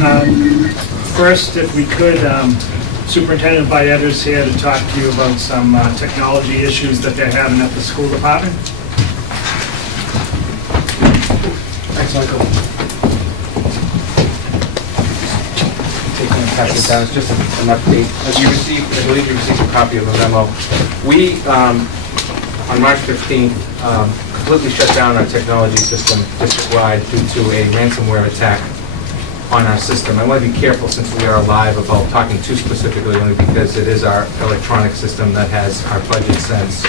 First, if we could, Superintendent Vallada's here to talk to you about some technology issues that they're having at the school department. Thanks, Michael. Pass it down. It's just an update. As you received, I believe you received a copy of the memo. We, on March 15th, completely shut down our technology system district-wide due to a ransomware attack on our system. I want to be careful since we are live about talking too specifically, only because it is our electronic system that has our budget sense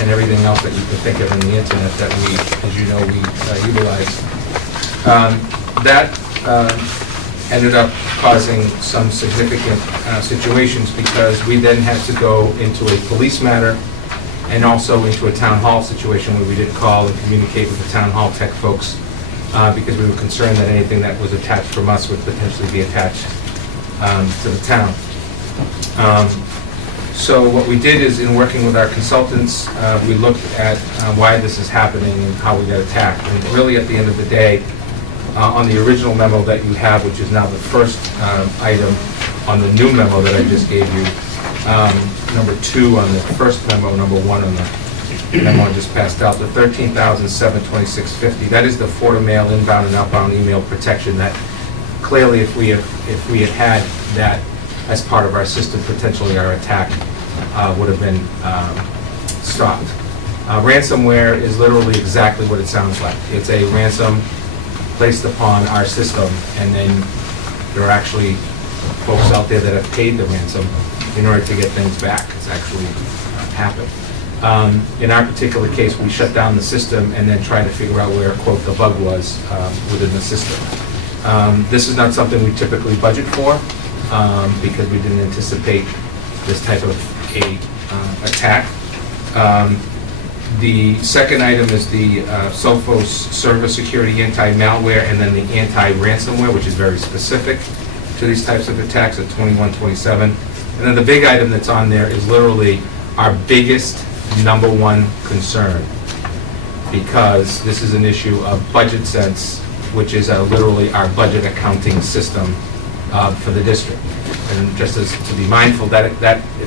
and everything else that you can think of in the internet that we, as you know, we utilize. That ended up causing some significant situations because we then had to go into a police matter and also into a town hall situation where we did call and communicate with the town hall tech folks because we were concerned that anything that was attached from us would potentially be attached to the town. So what we did is, in working with our consultants, we looked at why this is happening and how we got attacked. And really, at the end of the day, on the original memo that you have, which is now the first item on the new memo that I just gave you, number 2 on the first memo, number 1 on the memo I just passed out, the $13,726.50. That is the Fortimail inbound and outbound email protection that clearly, if we had had that as part of our system, potentially our attack would have been stopped. Ransomware is literally exactly what it sounds like. It's a ransom placed upon our system, and then there are actually folks out there that have paid the ransom in order to get things back. It's actually happened. In our particular case, we shut down the system and then tried to figure out where, quote, the bug was within the system. This is not something we typically budget for because we didn't anticipate this type of attack. The second item is the Sophos server security anti-malware, and then the anti-ransomware, which is very specific to these types of attacks at 2127. And then the big item that's on there is literally our biggest number one concern, because this is an issue of budget sense, which is literally our budget accounting system for the district. And just as to be mindful that if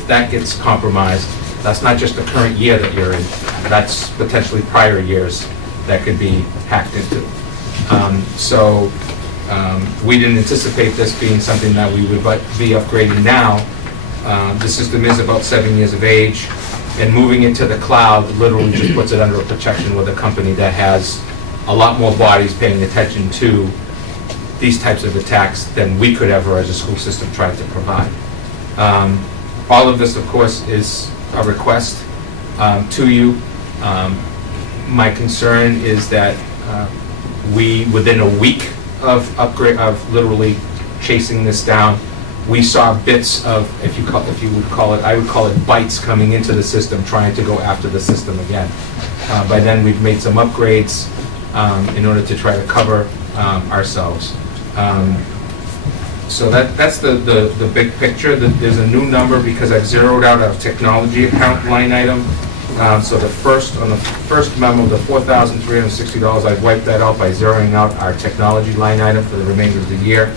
that gets compromised, that's not just the current year that you're in, that's potentially prior years that could be hacked into. So we didn't anticipate this being something that we would be upgrading now. The system is about 7 years of age, and moving into the cloud literally just puts it under a protection with a company that has a lot more bodies paying attention to these types of attacks than we could ever as a school system try to provide. All of this, of course, is a request to you. My concern is that we, within a week of literally chasing this down, we saw bits of, if you would call it, I would call it bites coming into the system, trying to go after the system again. By then, we've made some upgrades in order to try to cover ourselves. So that's the big picture. There's a new number because I've zeroed out our technology account line item. So on the first memo, the $4,360, I've wiped that out by zeroing out our technology line item for the remainder of the year.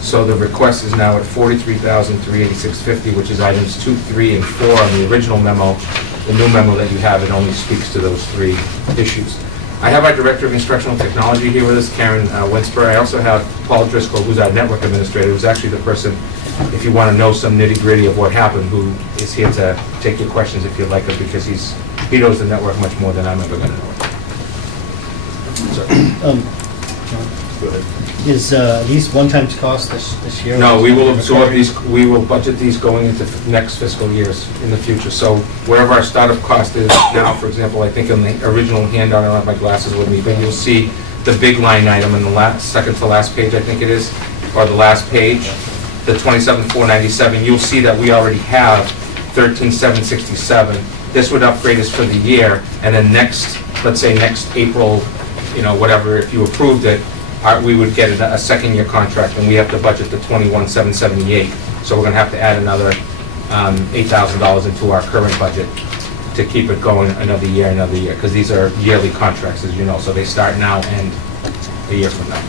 So the request is now at $43,386.50, which is items 2, 3, and 4 on the original memo. The new memo that you have, it only speaks to those 3 issues. I have our Director of Instructional Technology here with us, Karen Winsper. I also have Paul Driscoll, who's our Network Administrator, who's actually the person, if you want to know some nitty-gritty of what happened, who is here to take your questions if you'd like it, because he knows the network much more than I'm ever going to know it. Go ahead. Is these one-time costs this year? No, we will absorb these, we will budget these going into next fiscal years in the future. So wherever our startup cost is now, for example, I think in the original handout, I don't have my glasses with me, but you'll see the big line item in the second to last page, I think it is, or the last page, the $27,497. You'll see that we already have $13,767. This would upgrade us for the year, and then next, let's say next April, you know, whatever, if you approved it, we would get a second-year contract, and we have to budget the $21,778. So we're going to have to add another $8,000 into our current budget to keep it going another year, because these are yearly contracts, as you know, so they start now and a year from now.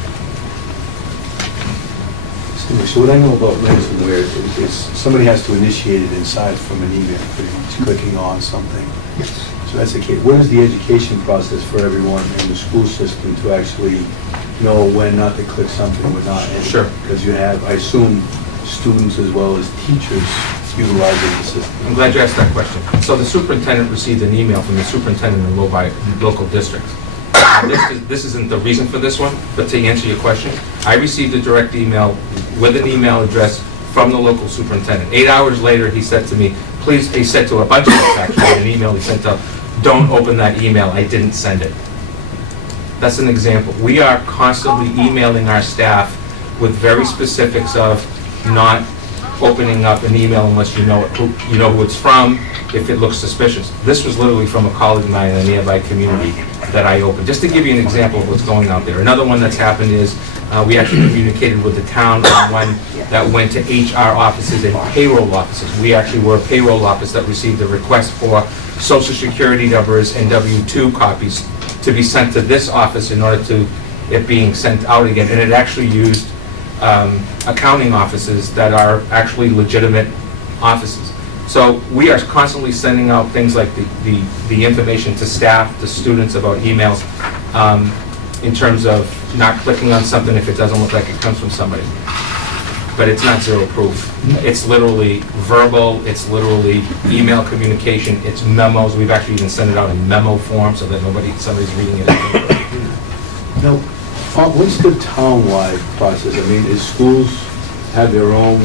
So what I know about ransomware is somebody has to initiate it inside from an email, pretty much clicking on something. So that's the case. What is the education process for everyone in the school system to actually know when not to click something or not? Sure. Because you have, I assume, students as well as teachers utilizing the system. I'm glad you asked that question. So the superintendent received an email from the superintendent in local districts. This isn't the reason for this one, but to answer your question, I received a direct email with an email address from the local superintendent. 8 hours later, he said to me, please, he said to a bunch of us actually, in an email he sent out, don't open that email, I didn't send it. That's an example. We are constantly emailing our staff with very specifics of not opening up an email unless you know who it's from, if it looks suspicious. This was literally from a colleague of mine in a nearby community that I opened, just to give you an example of what's going out there. Another one that's happened is we actually communicated with the town on one that went to HR offices and payroll offices. We actually were a payroll office that received a request for social security numbers and W-2 copies to be sent to this office in order to it being sent out again. And it actually used accounting offices that are actually legitimate offices. So we are constantly sending out things like the information to staff, to students about emails, in terms of not clicking on something if it doesn't look like it comes from somebody. But it's not zero proof. It's literally verbal, it's literally email communication, it's memos. We've actually even sent it out in memo form so that somebody's reading it. Now, what's the town-wide process? I mean, is schools have their own,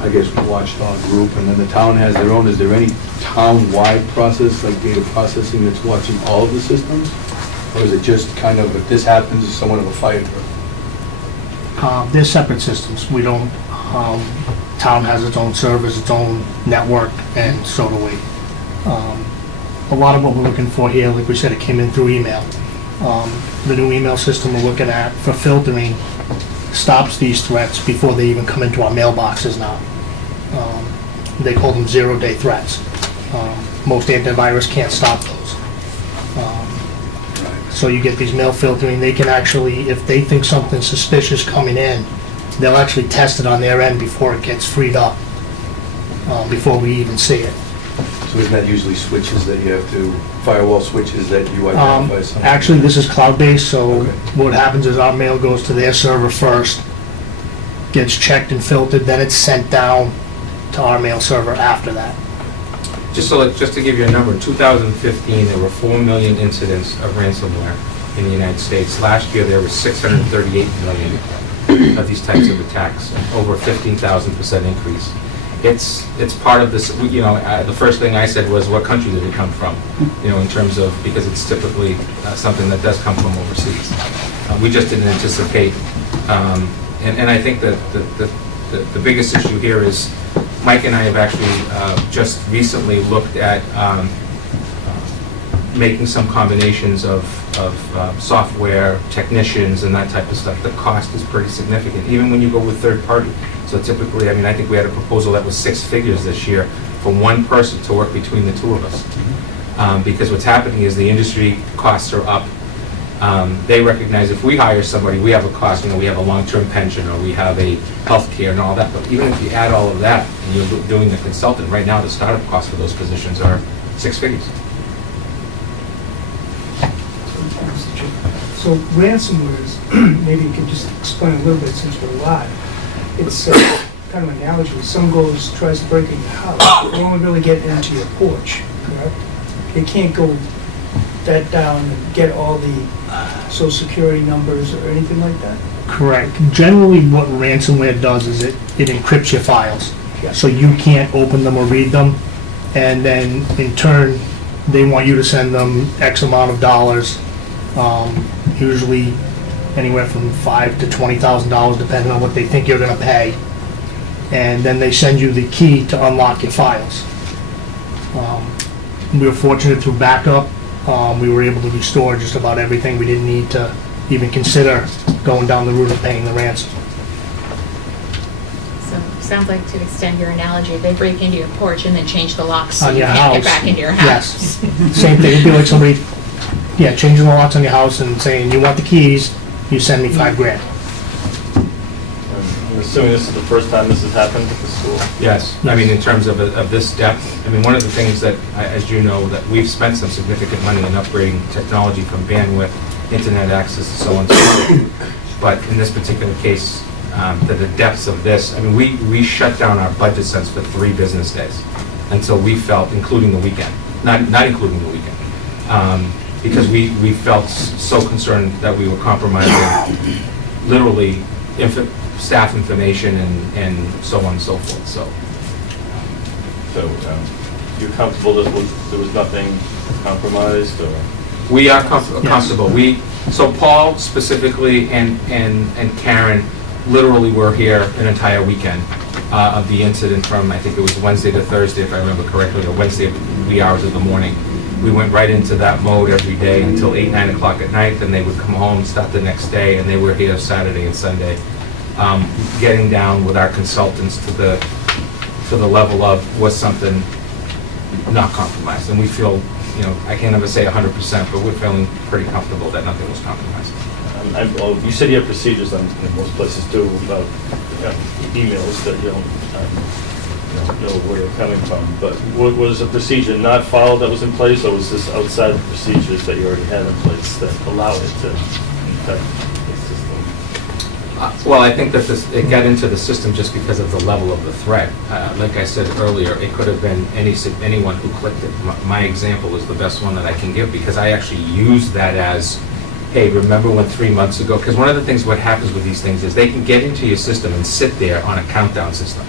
I guess, watchdog group, and then the town has their own? Is there any town-wide process, like data processing, that's watching all of the systems? Or is it just kind of, if this happens, it's somewhat of a fire drill? They're separate systems. We don't, town has its own servers, its own network, and so do we. A lot of what we're looking for here, like we said, it came in through email. The new email system we're looking at for filtering stops these threats before they even come into our mailboxes now. They call them zero-day threats. Most antivirus can't stop those. So you get these mail filtering, they can actually, if they think something's suspicious coming in, they'll actually test it on their end before it gets freed up, before we even see it. So isn't that usually switches that you have to, firewall switches that you identify something? Actually, this is cloud-based, so Okay. what happens is our mail goes to their server first, gets checked and filtered, then it's sent down to our mail server after that. Just to give you a number, in 2015, there were 4 million incidents of ransomware in the United States. Last year, there were 638 million of these types of attacks, over a 15,000% increase. It's part of this, the first thing I said was, what country did it come from? In terms of, because it's typically something that does come from overseas. We just didn't anticipate, and I think that the biggest issue here is, Mike and I have actually just recently looked at making some combinations of software technicians and that type of stuff. The cost is pretty significant, even when you go with third party. So typically, I think we had a proposal that was 6 figures this year for one person to work between the two of us. Because what's happening is the industry costs are up. They recognize if we hire somebody, we have a cost, we have a long-term pension, or we have a health care and all that, but even if you add all of that, and you're doing the consultant, right now the startup costs for those positions are 6 figures. So ransomware is, maybe you can just explain a little bit since we're live. It's kind of an analogy. Someone tries to break in your house, they only really get into your porch, correct? They can't go that down and get all the social security numbers or anything like that? Correct. Generally, what ransomware does is it encrypts your files. Yeah. So you can't open them or read them, and then in turn, they want you to send them X amount of dollars, usually anywhere from $5,000 to $20,000, depending on what they think you're gonna pay. And then they send you the key to unlock your files. We were fortunate through backup, we were able to restore just about everything. We didn't need to even consider going down the route of paying the ransom. So, sounds like, to extend your analogy, they break into your porch and then change the locks so On you your can't get house. back into your house. Yes. Same thing, it'd be like somebody, changing the locks on your house and saying, you want the keys, you send me $5,000. I'm assuming this is the first time this has happened at the school? Yes, I mean, in terms of this depth, I mean, one of the things that, as you know, that we've spent some significant money in upgrading technology from bandwidth, internet access, and so on and so forth. But in this particular case, the depths of this, I mean, we shut down our budget sense for 3 business days until we felt, including the weekend, not including the weekend, because we felt so concerned that we were compromising literally staff information and so on and so forth, so. So, you're comfortable that there was nothing compromised, or? We are comfortable. So Paul specifically and Karen literally were here an entire weekend of the incident from, I think it was Wednesday to Thursday, if I remember correctly, or Wednesday at wee hours of the morning. We went right into that mode every day until 8, 9 o'clock at night, then they would come home, start the next day, and they were here Saturday and Sunday, getting down with our consultants to the level of, was something not compromised? And we feel, you know, I can't ever say 100%, but we're feeling pretty comfortable that nothing was compromised. Well, you said you have procedures, and most places do, about emails that you don't know where they're coming from. But was a procedure not followed that was in place, or was this outside the procedures that you already had in place that allowed it to infect the system? Well, I think that it got into the system just because of the level of the threat. Like I said earlier, it could have been anyone who clicked it. My example is the best one that I can give, because I actually used that as, hey, remember when 3 months ago? Because one of the things, what happens with these things is they can get into your system and sit there on a countdown system.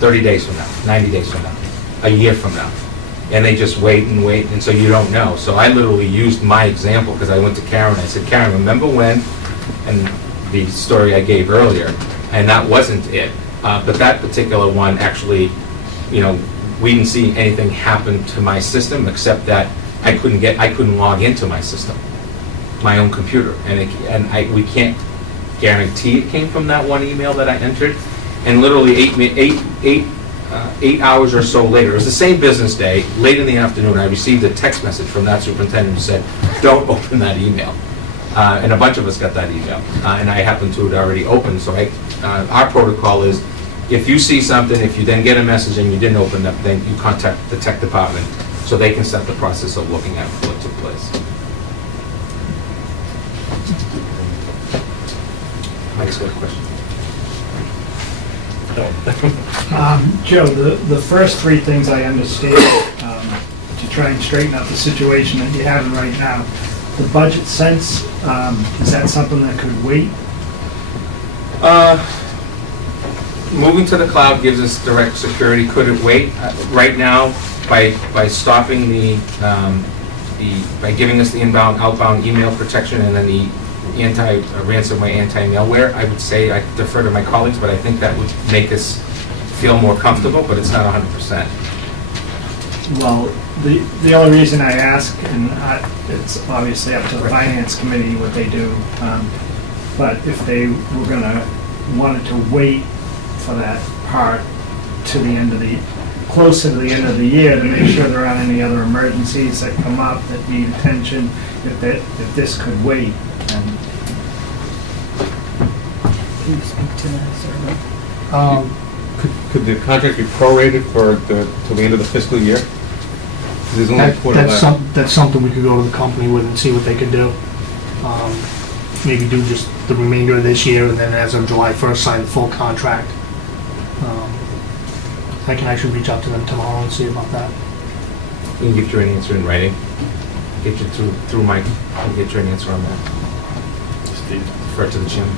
30 days from now, 90 days from now, a year from now. And they just wait, and so you don't know. So I literally used my example, because I went to Karen, I said, Karen, remember when? And the story I gave earlier, and that wasn't it. But that particular one, actually, you know, we didn't see anything happen to my system, except that I couldn't log into my system, my own computer. And we can't guarantee it came from that one email that I entered. And literally 8 hours or so later, it was the same business day, late in the afternoon, I received a text message from that superintendent who said, don't open that email. And a bunch of us got that email. And I happened to have already opened, so our protocol is, if you see something, if you then get a message and you didn't open it, then you contact the tech department so they can start the process of looking at what took place. Mike's got a question. Joe, the first 3 things I understand, to try and straighten out the situation that you're having right now, the budget sense, is that something that could wait? Moving to the cloud gives us direct security. Could it wait? Right now, by stopping by giving us the inbound, outbound email protection, and then the anti-ransomware, anti-malware, I would say, I defer to my colleagues, but I think that would make us feel more comfortable, but it's not 100%. Well, the only reason I ask, and it's obviously up to the finance committee what they do, but if they were wanted to wait for that part to the end of closer to the end of the year to make sure there aren't any other emergencies that come up that need attention, if this could wait. Can you speak to that, sir? Could the contract be prorated till the end of the fiscal year? 'Cause there's only a quarter left. That's something we could go to the company with and see what they could do. Maybe do just the remainder of this year, and then as of July 1st, sign the full contract. I can actually reach out to them tomorrow and see about that. We can give you an answer in writing. Get you through Mike, and get you an answer on that. Steve? Refer to the chairman.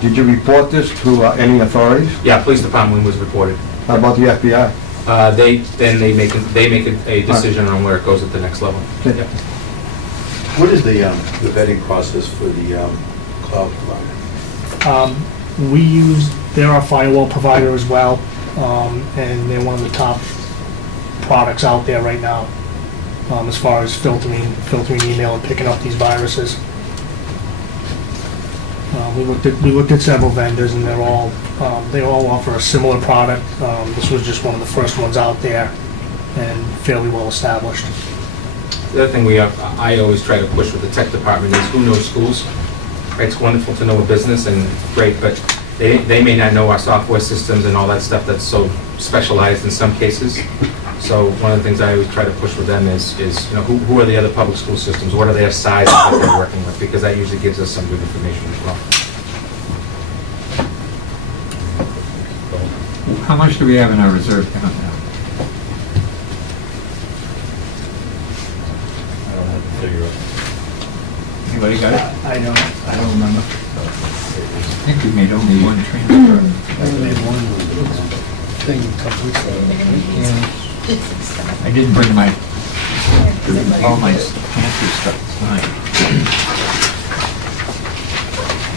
Did you report this to any authorities? Yeah, police department was reported. How about the FBI? They make a decision on where it goes at the next level. Okay. Yeah. What is the vetting process for the cloud provider? They're our firewall provider as well, and they're one of the top products out there right now, as far as filtering email and picking up these viruses. We looked at several vendors, and they all offer a similar product. This was just one of the first ones out there, and fairly well established. The other thing I always try to push with the tech department is, who knows schools? It's wonderful to know a business and great, but they may not know our software systems and all that stuff that's so specialized in some cases. So one of the things I always try to push with them is who are the other public school systems? What are their sizes that they're working with? Because that usually gives us some good information as well. How much do we have in our reserve account now? I don't have to figure out. Anybody got it? I don't remember. I think we made only one transfer. I made one thing a couple weeks ago. I didn't bring all my pantry stuff tonight.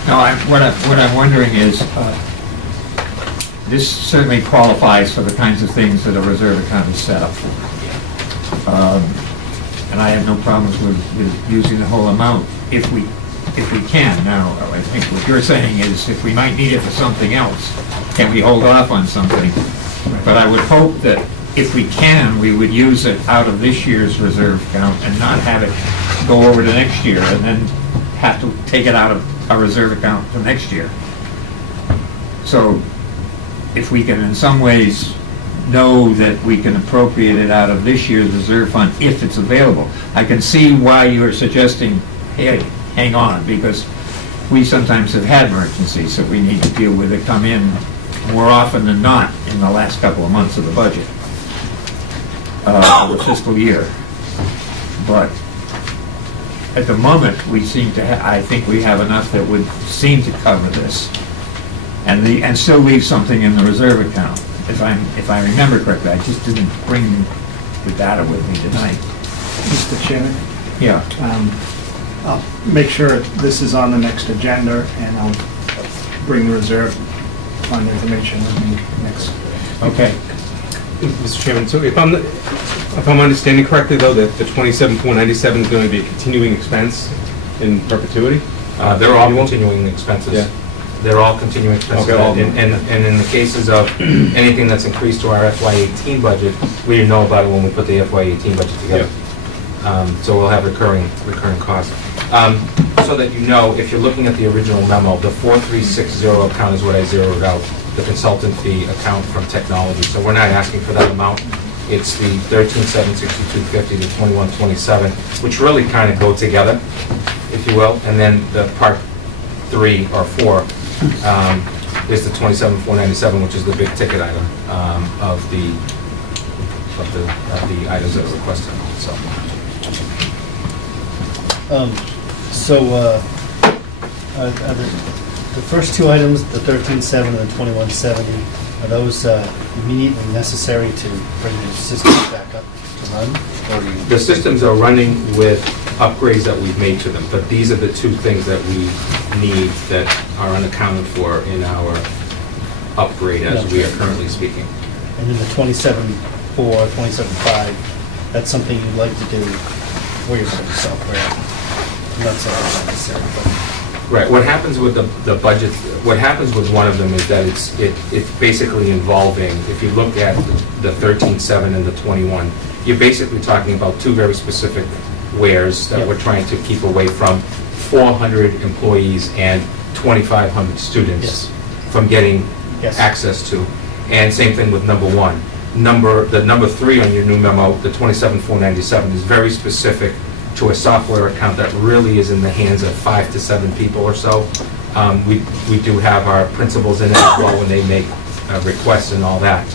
No, what I'm wondering is, this certainly qualifies for the kinds of things that a reserve account is set up for. And I have no problems with using the whole amount if we can. Now, I think what you're saying is if we might need it for something else, can we hold off on something? But I would hope that if we can, we would use it out of this year's reserve account and not have it go over to next year and then have to take it out of our reserve account for next year. So if we can in some ways know that we can appropriate it out of this year's reserve fund if it's available. I can see why you're suggesting, hey, hang on, because we sometimes have had emergencies that we need to deal with that come in more often than not in the last couple of months of the budget, of the fiscal year. But at the moment, we seem to I think we have enough that would seem to cover this, and still leave something in the reserve account. If I remember correctly, I just didn't bring the data with me tonight. Mr. Chairman? Yeah. I'll make sure this is on the next agenda, and I'll bring the reserve fund information with me next. Okay. Mr. Chairman, so if I'm understanding correctly, though, that the 27,497 is going to be a continuing expense in perpetuity? They're all continuing expenses. Yeah. They're all continuing expenses. Okay, all of them. And in the cases of anything that's increased to our FY18 budget, we didn't know about it when we put the FY18 budget together. So we'll have recurring costs. So that you know, if you're looking at the original memo, the 4360 account is what I zeroed out, the consultant fee account from technology. So we're not asking for that amount. It's the 13,762.50 to 2127, which really kind of go together, if you will. And then the part 3 or 4 is the 27,497, which is the big ticket item of the items that are requested. The first two items, the 1370 and the 2170, are those immediately necessary to bring the systems back up to run? Or do you? The systems are running with upgrades that we've made to them, but these are the two things that we need that are unaccounted for in our upgrade as we are currently speaking. And then the 27.4, 27.5, that's something you'd like to do for your software. I'm not saying it's necessary, but... Right, what happens with the budget, what happens with one of them is that it's basically involving, if you look at the 13.7 and the 21, you're basically talking about two very specific wares that we're trying to keep away from 400 employees and 2,500 students from getting access to. And same thing with number 1. The number 3 on your new memo, the 27,497, is very specific to a software account that really is in the hands of 5 to 7 people or so. We do have our principals in it as well when they make requests and all that.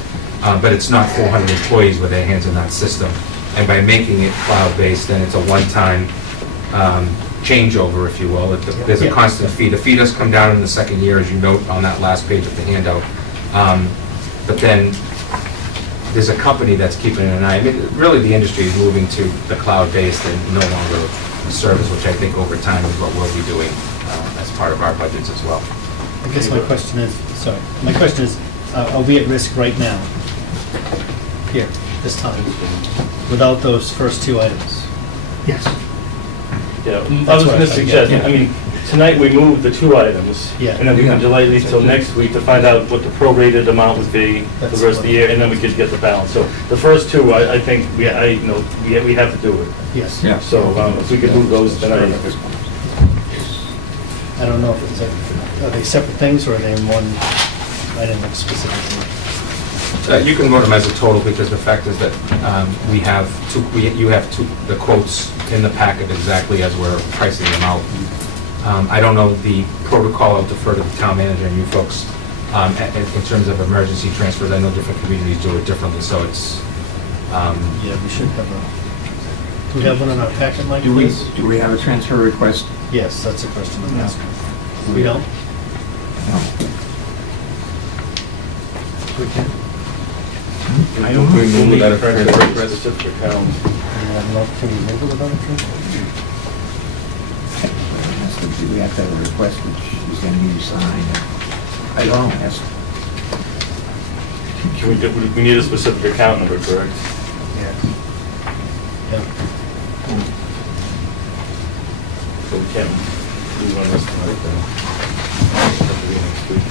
But it's not 400 employees with their hands in that system. And by making it cloud-based, then it's a one-time changeover, if you will. There's a constant fee. The fee does come down in the second year, as you note on that last page of the handout. But then there's a company that's keeping an eye. I mean, really, the industry is moving to the cloud-based and no longer a service, which I think over time is what we'll be doing as part of our budgets as well. I guess my question is, are we at risk right now, here, this time, without those first two items? Yes. Yeah, I was going to suggest, I mean, tonight we moved the 2 items, and then we can delay these till next week to find out what the prorated amount would be for the rest of the year, and then we could get the balance. So the first 2, I think, we have to do it. Yes. Yeah. So if we could move those tonight. I don't know if it's, are they separate things or are they in one? I didn't look specifically. You can vote them as a total, because the fact is that we have you have the quotes in the packet exactly as we're pricing them out. I don't know the protocol, I'll defer to the town manager and you folks. In terms of emergency transfers, I know different communities do it differently, so it's, Yeah, we should have a, do we have one in our packet, Mike, Do we, please? do we have a transfer request? Yes, that's a question I'm No. asking. We don't? No. We can? I don't know. We move without a Transfer transfer to request. specific account. Can we move it without a transfer? We have to have a request which is going to be signed. I don't know, that's, We need a specific account number, correct? Yeah. So we can't do one this tonight, then. Have to be next week.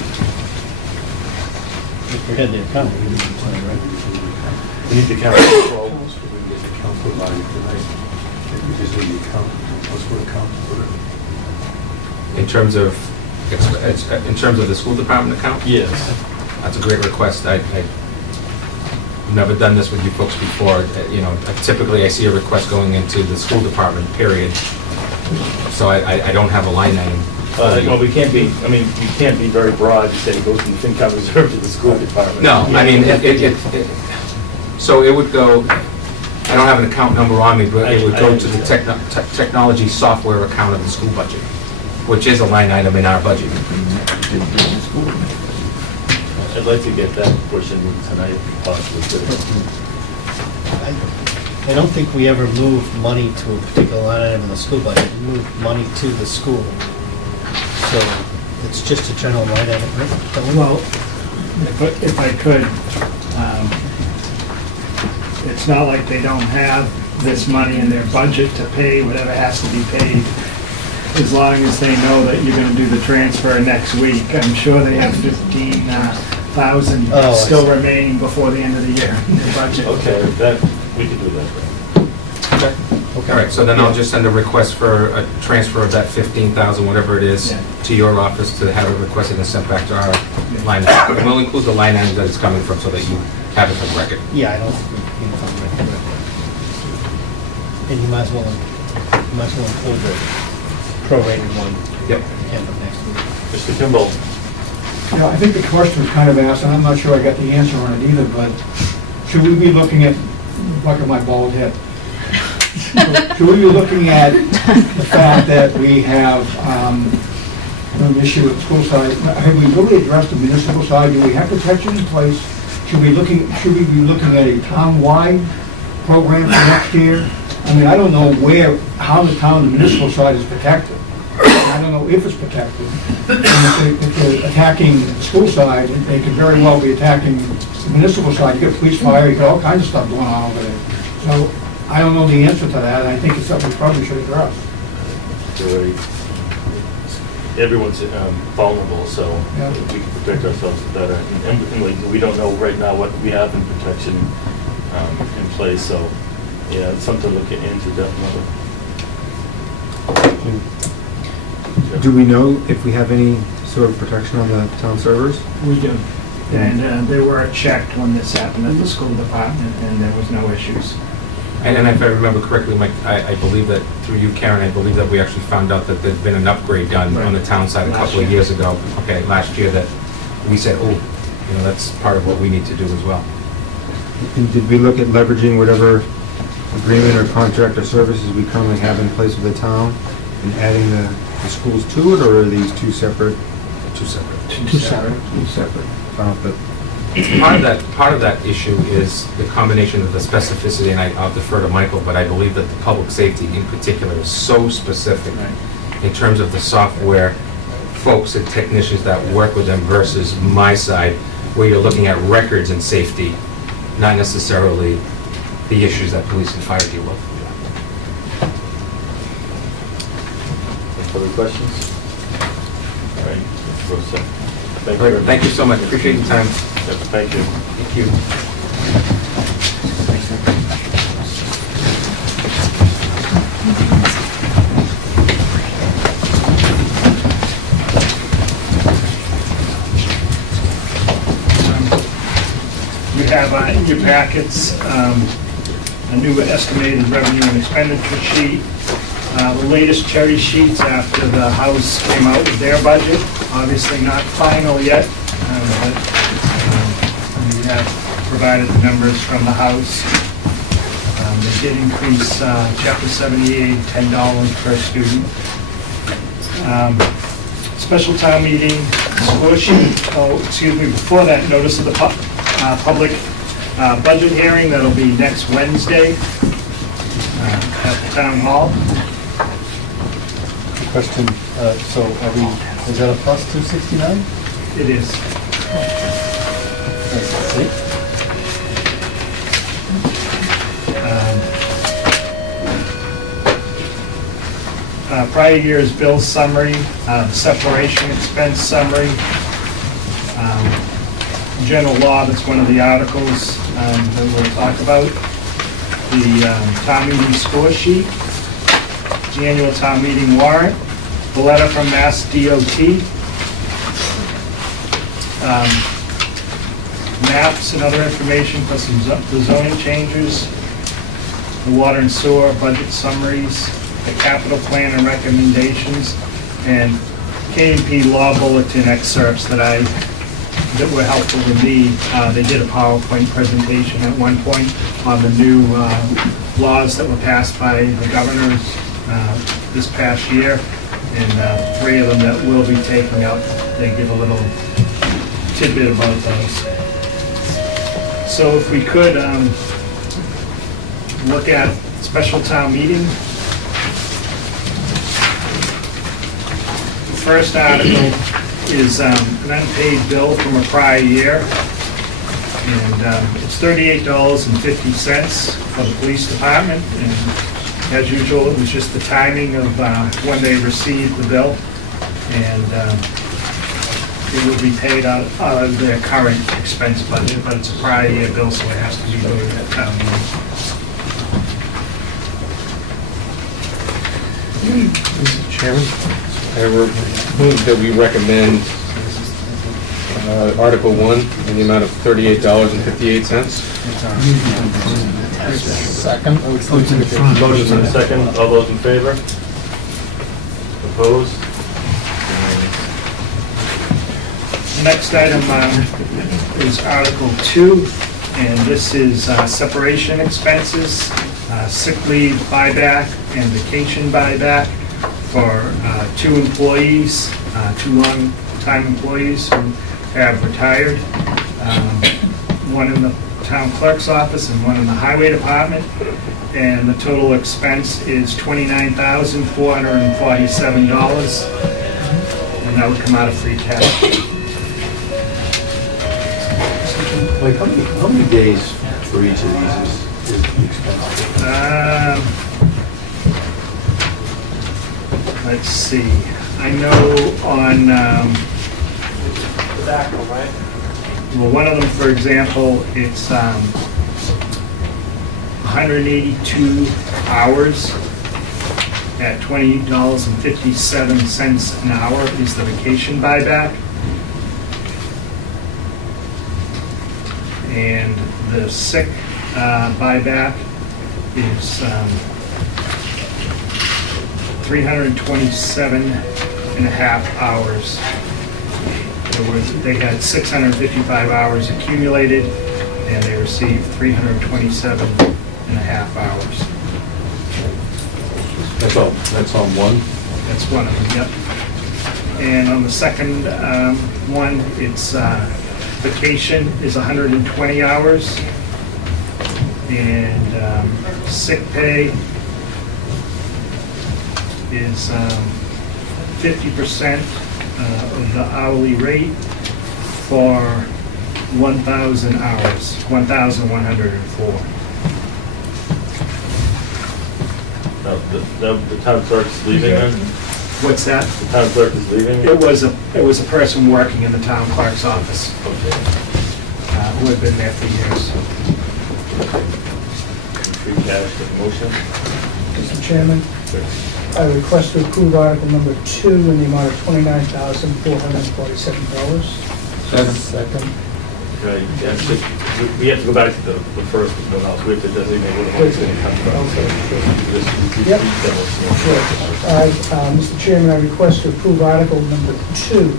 If we had the account, we would do it tonight, right? We need the account. We can get the account provided tonight. We just need the account, what's the account for it? in terms of the school department account? Yes. That's a great request. I've never done this with you folks before. You know, typically I see a request going into the school department, period. So I don't have a line item. Well, we can't be, I mean, you can't be very broad and say it goes from the FinCom reserve to the school department. No, I mean, so it would go, I don't have an account number on me, but it would go to the technology software account of the school budget, which is a line item in our budget. I'd like to get that portion tonight if possible. I don't think we ever moved money to a particular line item in the school budget. We moved money to the school. So it's just a general line item, right? Well, if I could, it's not like they don't have this money in their budget to pay whatever has to be paid. As long as they know that you're gonna do the transfer next week, I'm sure they have 15,000 Oh, I still see. remaining before the end of the year in their budget. Okay, that, we can do that. All right, so then I'll just send a request for a transfer of that 15,000, whatever it is, Yeah. to your office to have it requested and sent back to our line item. And we'll include the line items that it's coming from so that you have it for the record. Yeah, I don't think we can find it. And you might as well include the prorated one. Yep. End of next week. Mr. Kimball? You know, I think the question was kind of asked, and I'm not sure I got the answer on it either, but should we be looking at, look at my bald head. Should we be looking at the fact that we have an issue with the school side? Have we really addressed the municipal side? Do we have protection in place? Should we be looking at a town-wide program for next year? I mean, I don't know how the municipal side is protected. I don't know if it's protected. And if they're attacking the school side, they could very well be attacking the municipal side. You got police, fire, you got all kinds of stuff going on over there. So I don't know the answer to that, and I think it's something we probably should address. Everyone's vulnerable, so Yeah. we can protect ourselves better. And we don't know right now what we have in protection in place, so, yeah, it's something to look into definitely. Do we know if we have any sort of protection on the town servers? We do. And they were checked when this happened at the school department, and there was no issues. And if I remember correctly, Mike, I believe that through you, Karen, I believe that we actually found out that there'd been an upgrade done on the town side a Last couple of year. years ago. Okay, last year that we said, oh, you know, that's part of what we need to do as well. And did we look at leveraging whatever agreement or contract or services we currently have in place with the town and adding the schools to it, or are these two separate? Two separate. Two separate. Two separate. Found that Part of that issue is the combination of the specificity, and I'll defer to Michael, but I believe that the public safety in particular is so specific in terms of the software folks and technicians that work with them versus my side, where you're looking at records and safety, not necessarily the issues that police and fire deal with. Any further questions? All right, we're set. Thank you very much. Thank you so much, appreciate your time. Yep, thank you. Thank you. have in your packets a new estimated revenue and expenditure sheet. The latest cherry sheets after the House came out with their budget, obviously not final yet, but we have provided the numbers from the House. They did increase Chapter 78, $10 per student. Special town meeting, score sheet, before that, notice of the public budget hearing, that'll be next Wednesday at the town hall. Question, so are we, is that a plus 269? It is. Let's see. Prior year's bill summary, separation expense summary, general law, that's one of the articles that we'll talk about, the town meeting score sheet, the annual town meeting warrant, the letter from Mass DOT, maps and other information, plus the zoning changes, the water and sewer budget summaries, the capital plan and recommendations, and K&P law bulletin excerpts that were helpful to me. They did a PowerPoint presentation at one point on the new laws that were passed by the governors this past year, and 3 of them that we'll be taking up. They give a little tidbit about those. So if we could look at special town meeting. The first article is an unpaid bill from a prior year, and it's $38.50 for the police department, and as usual, it was just the timing of when they received the bill, and it will be paid out of their current expense budget, but it's a prior year bill, so it has to be voted at town meeting. Mr. Chairman, I move that we recommend Article 1 in the amount of $38.58. Second. Motion and a second, all those in favor? Opposed? The next item is Article 2, and this is separation expenses, sick leave buyback and vacation buyback for 2 employees, 2 long-time employees who have retired, one in the town clerk's office and one in the highway department, and the total expense is $29,447, and that would come out of free cash. Like, how many days for each of these is the expense? Let's see, I know on, well, one of them, for example, it's 182 hours at $20.57 an hour is the vacation buyback. And the sick buyback is 327.5 hours. They had 655 hours accumulated, and they received 327.5 hours. That's on one? That's one of them, yep. And on the second one, it's vacation is 120 hours, and sick pay is 50% of the hourly rate for 1,000 hours, 1,104. The town clerk's leaving then? What's that? The town clerk is leaving? It was a person working in the town clerk's office, Okay. who had been there for years. Free cash, the motion? Mr. Chairman, I request to approve Article number 2 in the amount of $29,447. Second. Second. Okay, yeah, so we have to go back to the first one else, we have to designate where the money's gonna come from. So, just repeat Yep. details, yeah. Sure. Mr. Chairman, I request to approve Article number 2,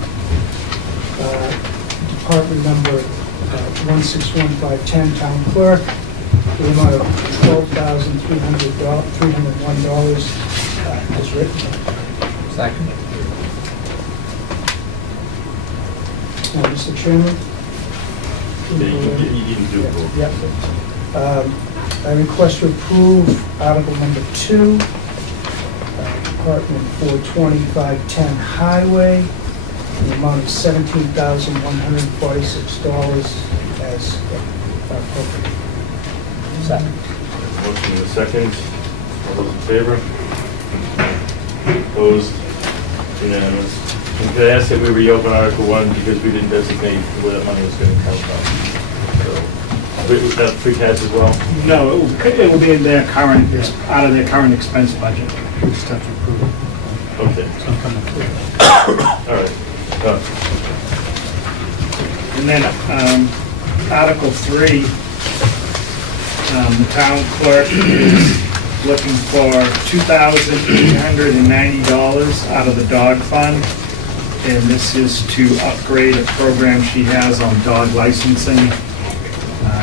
Department number 161510, Town Clerk, for the amount of $12,301 as written. Second. Mr. Chairman? Yeah, you can do both. Yep. I request to approve Article number 2, Department 42510 Highway, in the amount of $17,146 as appropriate. Second. Motion in a second. All those in favor? Opposed? Unanimous. And could I ask that we reopen Article 1 because we didn't designate where that money was going to come from? So, was that free cash as well? No, it will be in their current, out of their current expense budget. We just have to approve it. Okay, So I'm coming through. all right. And then Article 3, the town clerk is looking for $2,890 out of the dog fund. And this is to upgrade a program she has on dog licensing.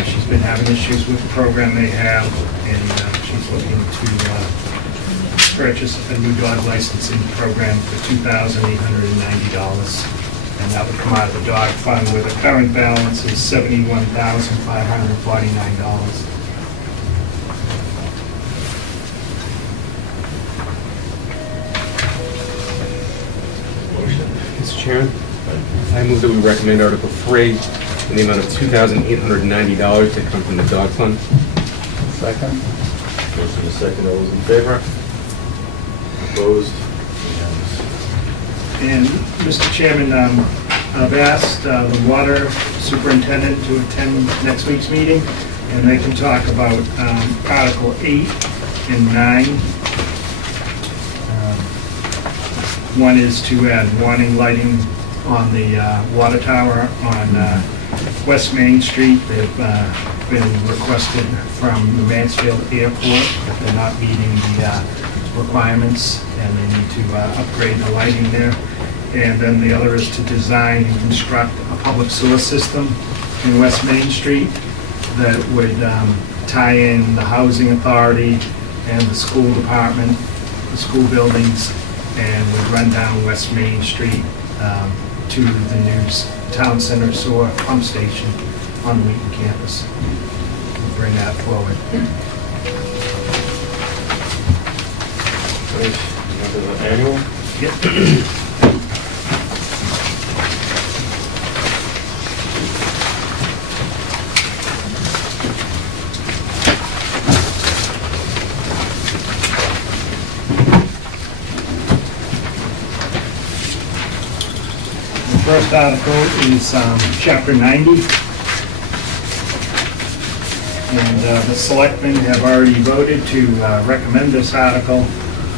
She's been having issues with the program they have, and she's looking to purchase a new dog licensing program for $2,890. And that would come out of the dog fund, where the current balance is $71,549. Mr. Chairman, I move that we recommend Article 3 in the amount of $2,890 to come from the dog fund. Second. Motion in a second. All those in favor? Opposed? Unanimous. And, Mr. Chairman, I've asked the water superintendent to attend next week's meeting, and they can talk about Article 8 and 9. One is to add warning lighting on the water tower on West Main Street. They've been requested from the Mansfield Airport that they're not meeting the requirements, and they need to upgrade the lighting there. And then the other is to design and construct a public sewer system in West Main Street that would tie in the housing authority and the school department, the school buildings, and would run down West Main Street to the new town center sewer pump station on the Wheaton campus. We'll bring that forward. Annual? Yep. The first article is Chapter 90. And the selectmen have already voted to recommend this article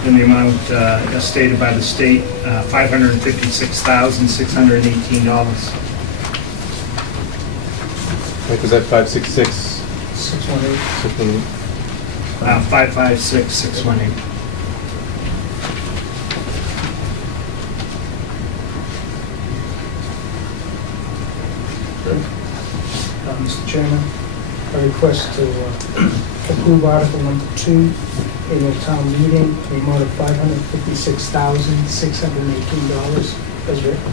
in the amount as stated by the state, $556,618. Was that 566? 618. 556,618. Mr. Chairman, I request to approve Article number 2, annual town meeting, in the amount of $556,618 as written.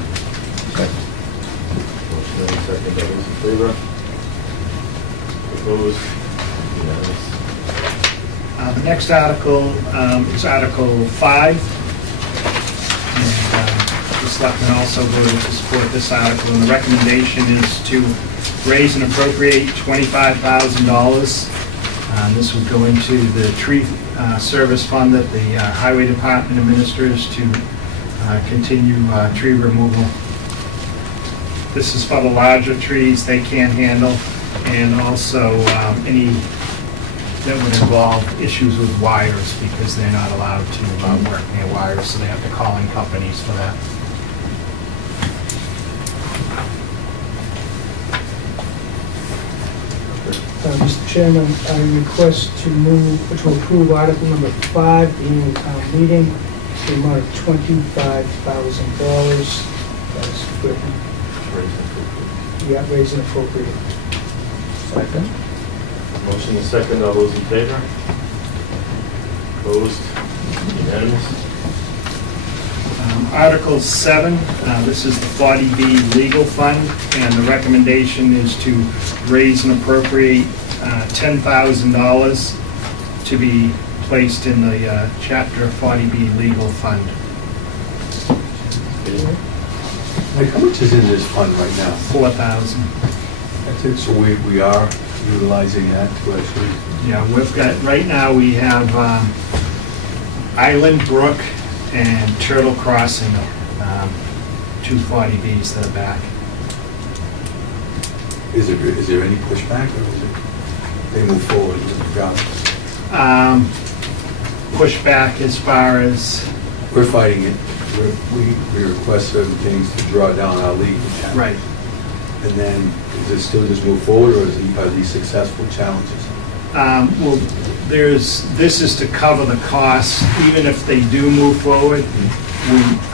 Motion in a second. All those in favor? Opposed? Unanimous. The next article is Article 5. And the selectmen also voted to support this article, and the recommendation is to raise and appropriate $25,000. This would go into the tree service fund that the highway department administers to continue tree removal. This is for the larger trees they can't handle, and also any that would involve issues with wires, because they're not allowed to work near wires, so they have to call in companies for that. Chairman, I request to approve Article number 5, the annual town meeting, the amount of $25,000. That's written, yeah, raise and appropriate. Second. Motion is second, all those in favor? Opposed? Unanimous? Article 7, this is the 40B legal fund, and the recommendation is to raise and appropriate $10,000 to be placed in the Chapter 40B legal fund. Like, how much is in this fund right now? $4,000. That's it, so we are utilizing that to actually, Yeah, we've got, right now, we have Island Brook and Turtle Crossing, 240Bs that are back. is there any pushback, or is it, they move forward with the job? Pushback as far as, We're fighting it. We request certain things to draw down our legal cap. right. And then, is it still just move forward, or are these successful challenges? Well, this is to cover the costs, even if they do move forward.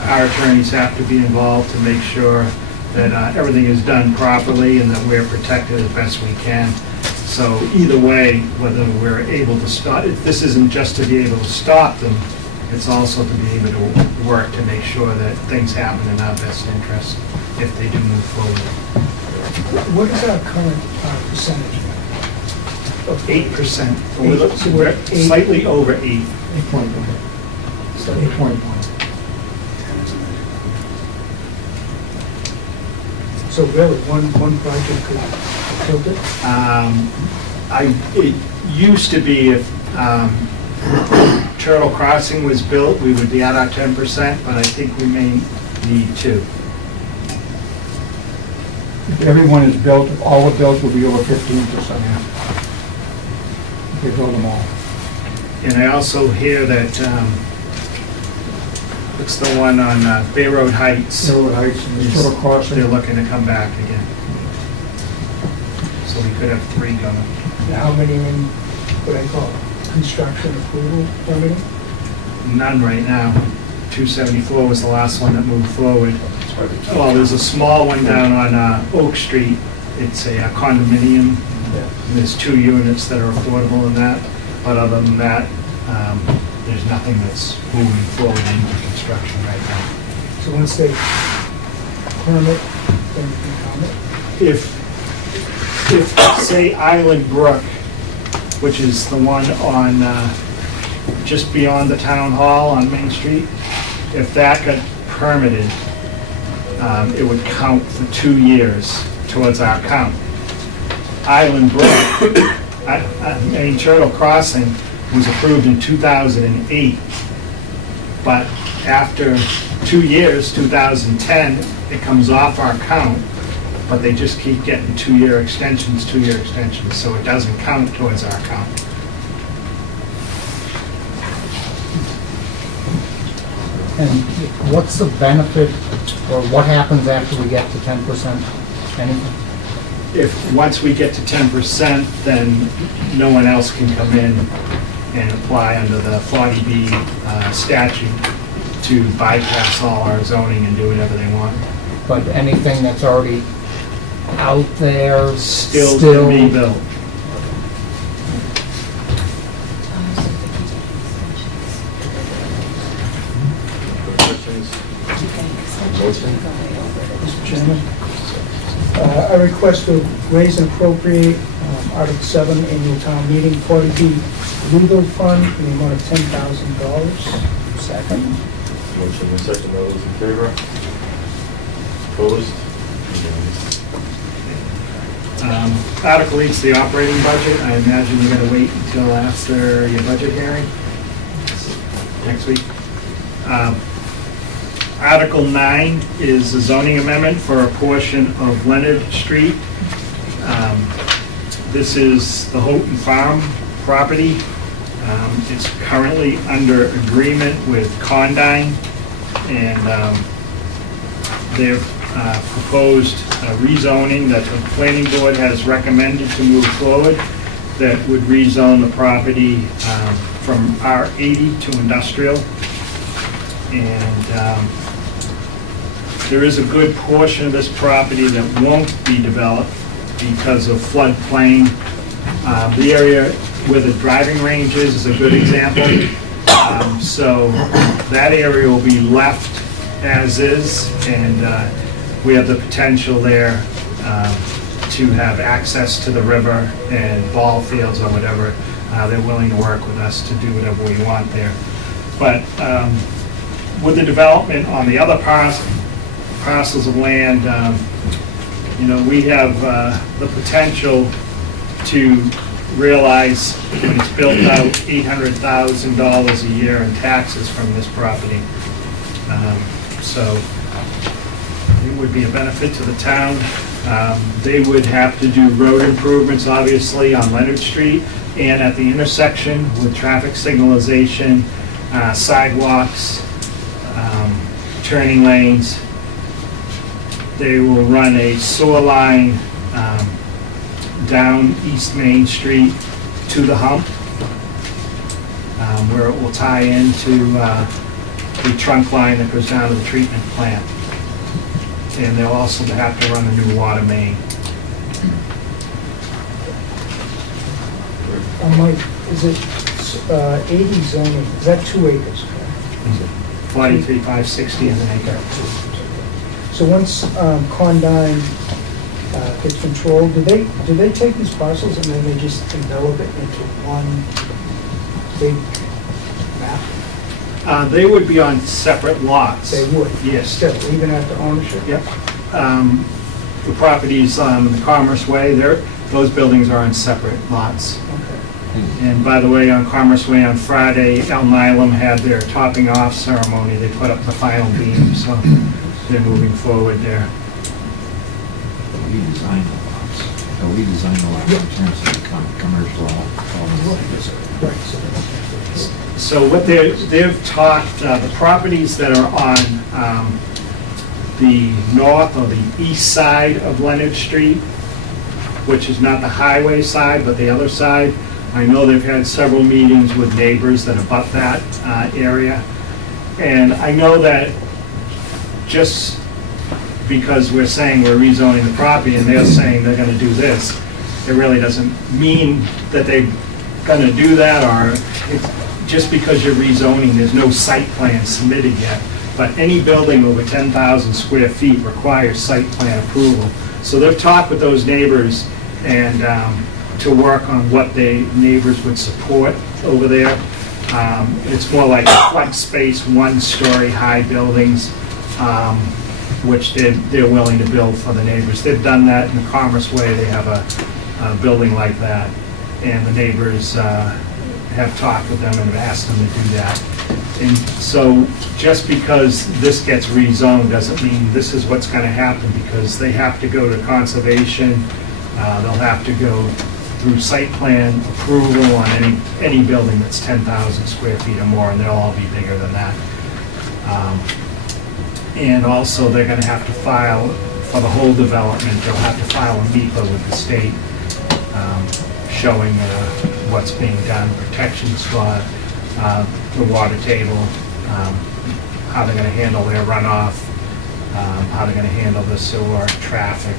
Our attorneys have to be involved to make sure that everything is done properly and that we're protected as best we can. So either way, whether we're able to stop, this isn't just to be able to stop them, it's also to be able to work to make sure that things happen in our best interest if they do move forward. What is our current percentage? 8%, So we're at 8. slightly over 8. 8.1. So 8.1. So really, one project could have killed it? It used to be if Turtle Crossing was built, we would be at our 10%, but I think we may need 2. If everyone is built, if all the built will be over 15%. If they build them all. And I also hear that, what's the one on Bay Road Heights? Railroad Heights and the Turtle Crossing. They're looking to come back again. So we could have 3 going. How many are in, what I call construction approval permitting? None right now. 274 was the last one that moved forward. Well, there's a small one down on Oak Street. It's a condominium. And there's 2 units that are affordable in that. But other than that, there's nothing that's moving forward into construction right now. So once they permit, then you can comment? If, say, Island Brook, which is the one on, just beyond the town hall on Main Street, if that got permitted, it would count for 2 years towards our count. Island Brook, Turtle Crossing was approved in 2008, but after 2 years, 2010, it comes off our count, but they just keep getting 2-year extensions, so it doesn't count towards our count. And what's the benefit, or what happens after we get to 10%? Anything? Once we get to 10%, then no one else can come in and apply under the 40B statute to bypass all our zoning and do whatever they want. But anything that's already out there Still can be built. Questions? Motion? Mr. Chairman, I request to raise and appropriate Article 7 annual town meeting 40B legal fund in the amount of $10,000. Second. Motion is second, all those in favor? Opposed? Unanimous. Article 8's the operating budget. I imagine you're going to wait until after your budget hearing next week. Article 9 is a zoning amendment for a portion of Leonard Street. This is the Houghton Farm property. It's currently under agreement with Condyne, and they've proposed rezoning that the planning board has recommended to move forward. that would rezone the property from R80 to industrial. And there is a good portion of this property that won't be developed because of floodplain. The area where the driving range is a good example. So that area will be left as is, and we have the potential there to have access to the river and ball fields or whatever. They're willing to work with us to do whatever we want there. But with the development on the other parcels of land, we have the potential to realize, when it's built out, $800,000 a year in taxes from this property. So it would be a benefit to the town. They would have to do road improvements, obviously, on Leonard Street and at the intersection with traffic signalization, sidewalks, turning lanes. They will run a sewer line down East Main Street to the hump, where it will tie into the trunk line that goes down to the treatment plant. And they'll also have to run a new water main. Mike, is it 80 zoning, is that 2 acres, correct? 43,560 is an acre. So once Condyne gets controlled, do they take these parcels and then they just envelop it into one big map? They would be on separate lots. They would? Yes. Still, even after ownership? Yep. The properties on the Commerce Way, those buildings are on separate lots. Okay. And by the way, on Commerce Way on Friday, El Milam had their topping off ceremony. They put up the final beam, so they're moving forward there. We designed the lots. So we designed the lots in terms of the commercial. Right. So what they've talked, the properties that are on the north or the east side of Leonard Street, which is not the highway side, but the other side, I know they've had several meetings with neighbors that abut that area. And I know that just because we're saying we're rezoning the property and they're saying they're gonna do this, it really doesn't mean that they're gonna do that, or just because you're rezoning, there's no site plan submitted yet. But any building over 10,000 square feet requires site plan approval. So they've talked with those neighbors and to work on what the neighbors would support over there. It's more like flex space, one-story high buildings, which they're willing to build for the neighbors. They've done that in the Commerce Way. They have a building like that, and the neighbors have talked with them and have asked them to do that. And so just because this gets rezoned doesn't mean this is what's going to happen, because they have to go to conservation. They'll have to go through site plan approval on any building that's 10,000 square feet or more, and they'll all be bigger than that. And also, they're going to have to file, for the whole development, they'll have to file a MEPA with the state showing what's being done, protections for the water table, how they're going to handle their runoff, how they're going to handle the sewer, traffic.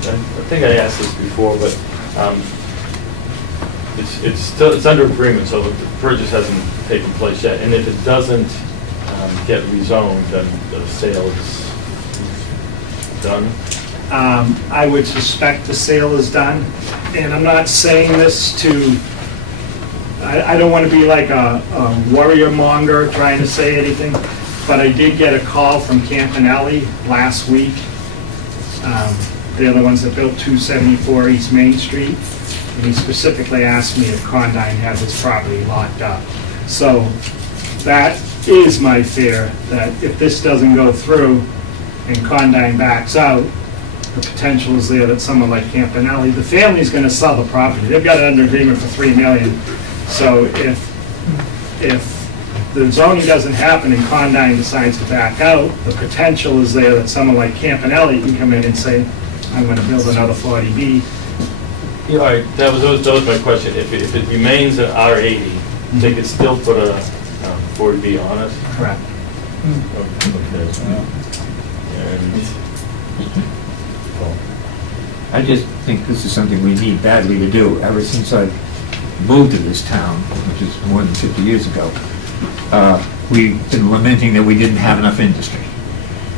I think I asked this before, but it's under agreement, so the purchase hasn't taken place yet. And if it doesn't get rezoned, then the sale is done? I would suspect the sale is done. And I'm not saying this to, I don't want to be like a warrior monger trying to say anything, but I did get a call from Campanelli last week. They're the ones that built 274 East Main Street. And he specifically asked me if Condyne had this property locked up. So that is my fear, that if this doesn't go through and Condyne backs out, the potential is there that someone like Campanelli, the family's going to sell the property. They've got it under agreement for $3 million. So if the zoning doesn't happen and Condyne decides to back out, the potential is there that someone like Campanelli can come in and say, I'm going to build another 40B, Yeah, all right, that was my question. If it remains an R80, they could still put a 40B on it? Correct. Okay. And, well, I just think this is something we need badly to do. Ever since I moved to this town, which is more than 50 years ago, we've been lamenting that we didn't have enough industry.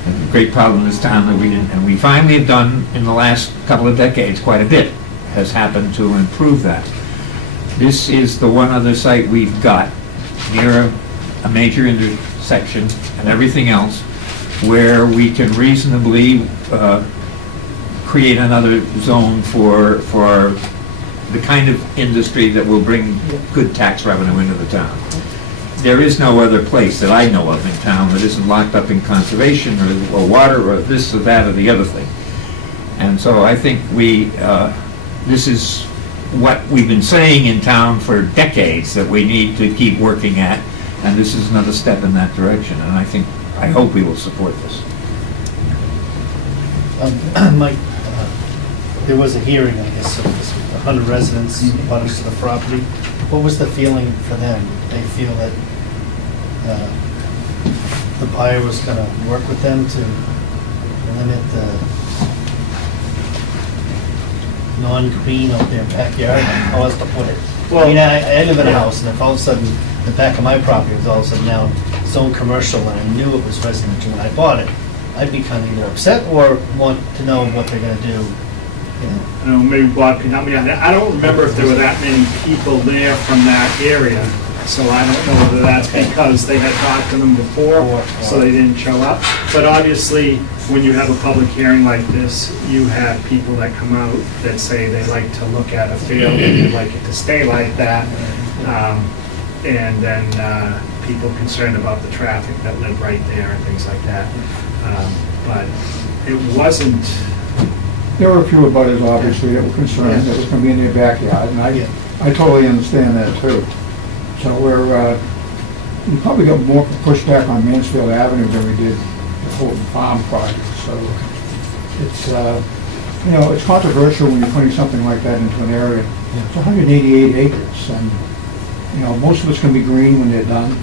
And the great problem in this town that we didn't, and we finally have done in the last couple of decades, quite a bit has happened to improve that. This is the one other site we've got near a major intersection and everything else where we can reasonably create another zone for the kind of industry that will bring good tax revenue into the town. There is no other place that I know of in town that isn't locked up in conservation or water or this or that or the other thing. And so I think this is what we've been saying in town for decades that we need to keep working at, and this is another step in that direction, and I hope we will support this. Mike, there was a hearing, I guess, of 100 residents, abutters to the property. What was the feeling for them? Did they feel that the buyer was going to work with them to limit the non-green of their backyard? How else to put it? I mean, I live in a house, and if all of a sudden the back of my property was all of a sudden now zone commercial, and I knew it was residential when I bought it, I'd be kind of either upset or want to know what they're going to do. I don't know, maybe Bob can help me on that. I don't remember if there were that many people there from that area, so I don't know whether that's because they had talked to them before, so they didn't show up. But obviously, when you have a public hearing like this, you have people that come out that say they like to look at a field and they'd like it to stay like that. And then people concerned about the traffic that live right there and things like that. But it wasn't... There were a few abutters, obviously, that were concerned that it was going to be in their backyard, and I totally understand that, too. So we probably got more pushback on Mansfield Avenue than we did the Holton Farm project. So it's, it's controversial when you're putting something like that into an area. It's 188 acres, and, most of it's going to be green when they're done.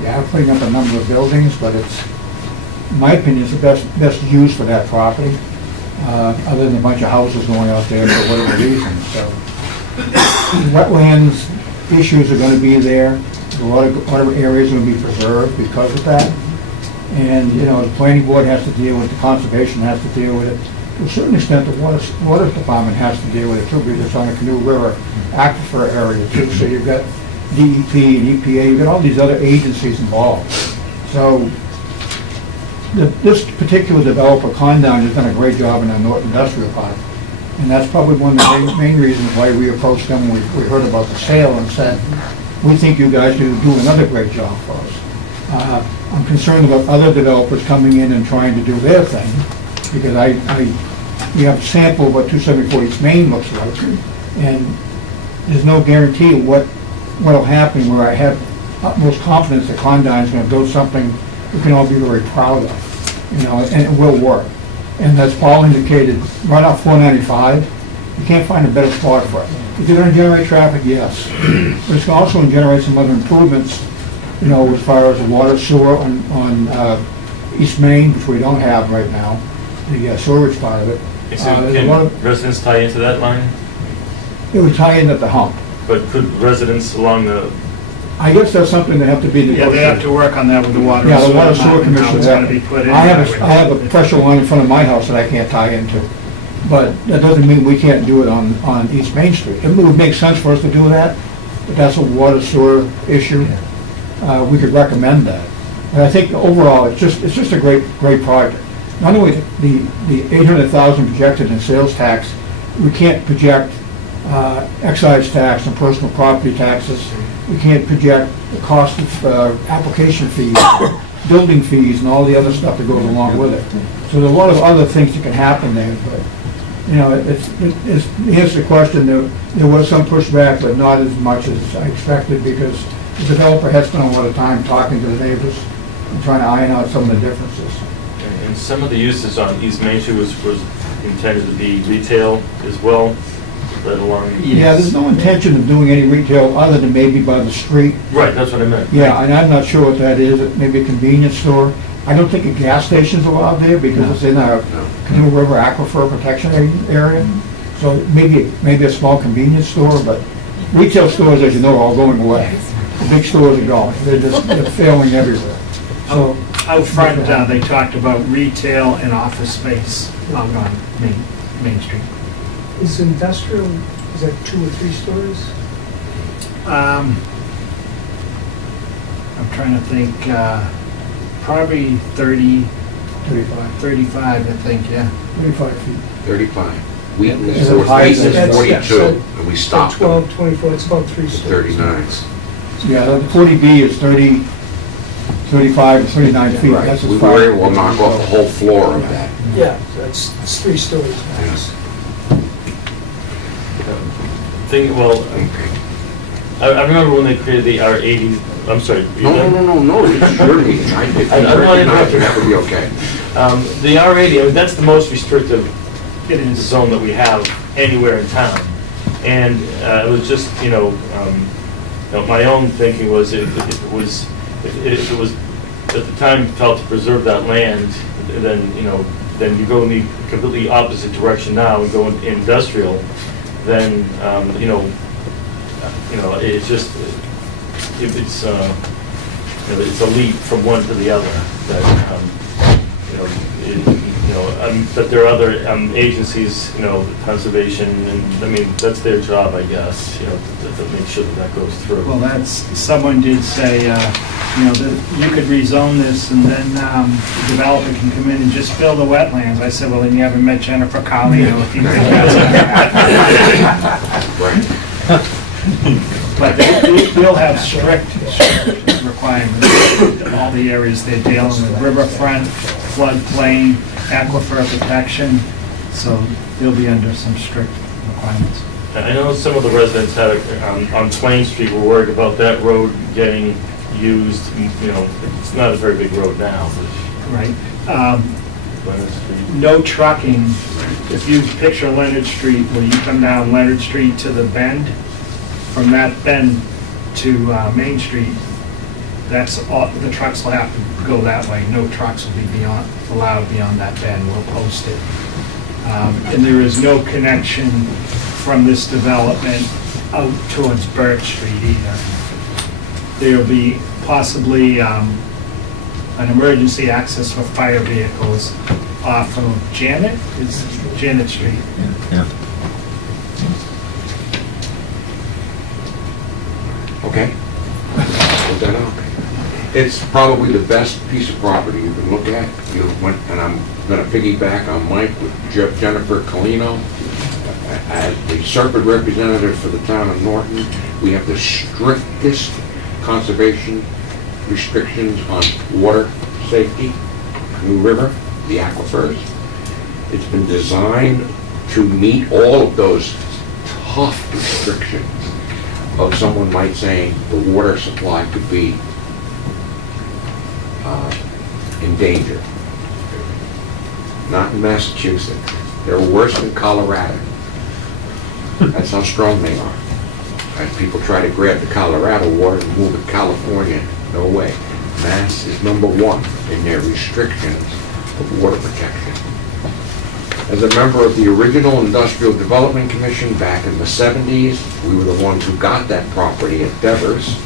They are putting up a number of buildings, but it's, in my opinion, it's the best use for that property. Other than a bunch of houses going out there for whatever reason. So wetlands issues are going to be there. A lot of areas are going to be preserved because of that. And, the planning board has to deal with it, the conservation has to deal with it. To a certain extent, the water department has to deal with it too, because it's on a Canoe River aquifer area too. So you've got DEP and EPA, you've got all these other agencies involved. So this particular developer, Condown, has done a great job in the North Industrial Park. And that's probably one of the main reasons why we approached them when we heard about the sale and said, we think you guys do another great job for us. I'm concerned about other developers coming in and trying to do their thing, because we have a sample of what 274 East Main looks like, and there's no guarantee of what'll happen where I have utmost confidence that Condown is going to build something we can all be very proud of, and it will work. And that's Paul indicated, right off 495, you can't find a better spot for it. Is it going to generate traffic? Yes. But it's also going to generate some other improvements, as far as the water sewer on East Main, which we don't have right now, the sewerage part of it. Can residents tie into that line? It would tie in at the hump. But could residents along the... I guess that's something that have to be negotiated. Yeah, they have to work on that with the water. Yeah, the water sewer commission. How it's going to be put in. I have a pressure line in front of my house that I can't tie into. But that doesn't mean we can't do it on East Main Street. It would make sense for us to do that, but that's a water sewer issue. We could recommend that. But I think overall, it's just a great project. Not only the 800,000 projected in sales tax, we can't project excise tax and personal property taxes. We can't project the cost of application fees, building fees, and all the other stuff that goes along with it. So there's a lot of other things that can happen there, but, it's to answer the question, there was some pushback, but not as much as I expected, because the developer has spent a lot of time talking to the neighbors and trying to iron out some of the differences. And some of the uses on East Main Street was intended to be retail as well. right along. Yeah, there's no intention of doing any retail other than maybe by the street. Right, that's what I meant. Yeah, and I'm not sure what that is, maybe a convenience store. I don't think a gas station's allowed there because it's in our Canoe River Aquifer Protection Area. So maybe a small convenience store, but retail stores, as you know, are all going away. The big stores are gone, they're failing everywhere. So, Out front, they talked about retail and office space out on Main Street. Is industrial, is that 2 or 3 stories? I'm trying to think, probably 30, 35, 35, I think, yeah. 35 feet. 35. Wheaton Is is it higher Wheaton than- is Yeah, 42, so- and we So stopped them 12, 24, it's about 3 at stories. 39. Yeah, the 40B is 30, 35, 39 feet. Right, That's as we far were as able to knock off the whole floor of that. Yeah, it's 3 stories max. Well, Okay. I remember when they created the R80, I'm sorry. you No, done? no, this is your meeting. I I don't wanna recognize interrupt you. that would be okay. The R80, I mean, that's the most restrictive It is. zone that we have anywhere in town. And it was just, my own thinking was if it was, at the time felt to preserve that land, then, then you go in the completely opposite direction now and go in industrial, then, it's just, it's a leap from one to the other. That, but there are other agencies, conservation, and I mean, that's their job, I guess, to make sure that goes through. Well, someone did say, that you could rezone this and then the developer can come in and just fill the wetlands. I said, well, then you haven't met Jennifer Colley, if you think that's. Right. But they'll have strict requirements, all the areas they're dealing with, riverfront, floodplain, aquifer protection, so they'll be under some strict requirements. I know some of the residents had, on Plain Street, were worried about that road getting used, it's not a very big road now, but Right. Leonard Street. No trucking. If you picture Leonard Street, where you come down Leonard Street to the bend, from that bend to Main Street, that's all, the trucks will have to go that way. No trucks will be allowed beyond that bend. We'll post it. And there is no connection from this development out towards Birch Street either. There'll be possibly an emergency access for fire vehicles off of Janet Street. Yeah. Okay. Hold that up. It's probably the best piece of property you can look at. And I'm going to piggyback on Mike with Jennifer Colino. As the Serpent representative for the town of Norton, we have the strictest conservation restrictions on water safety, Canoe River, the aquifers. It's been designed to meet all of those tough restrictions of someone might say the water supply could be in danger. Not in Massachusetts. They're worse than Colorado. That's how strong they are. As people try to grab the Colorado water and move it to California, no way. Mass is #1 in their restrictions of water protection. As a member of the original Industrial Development Commission back in the 70s, we were the ones who got that property at Devers.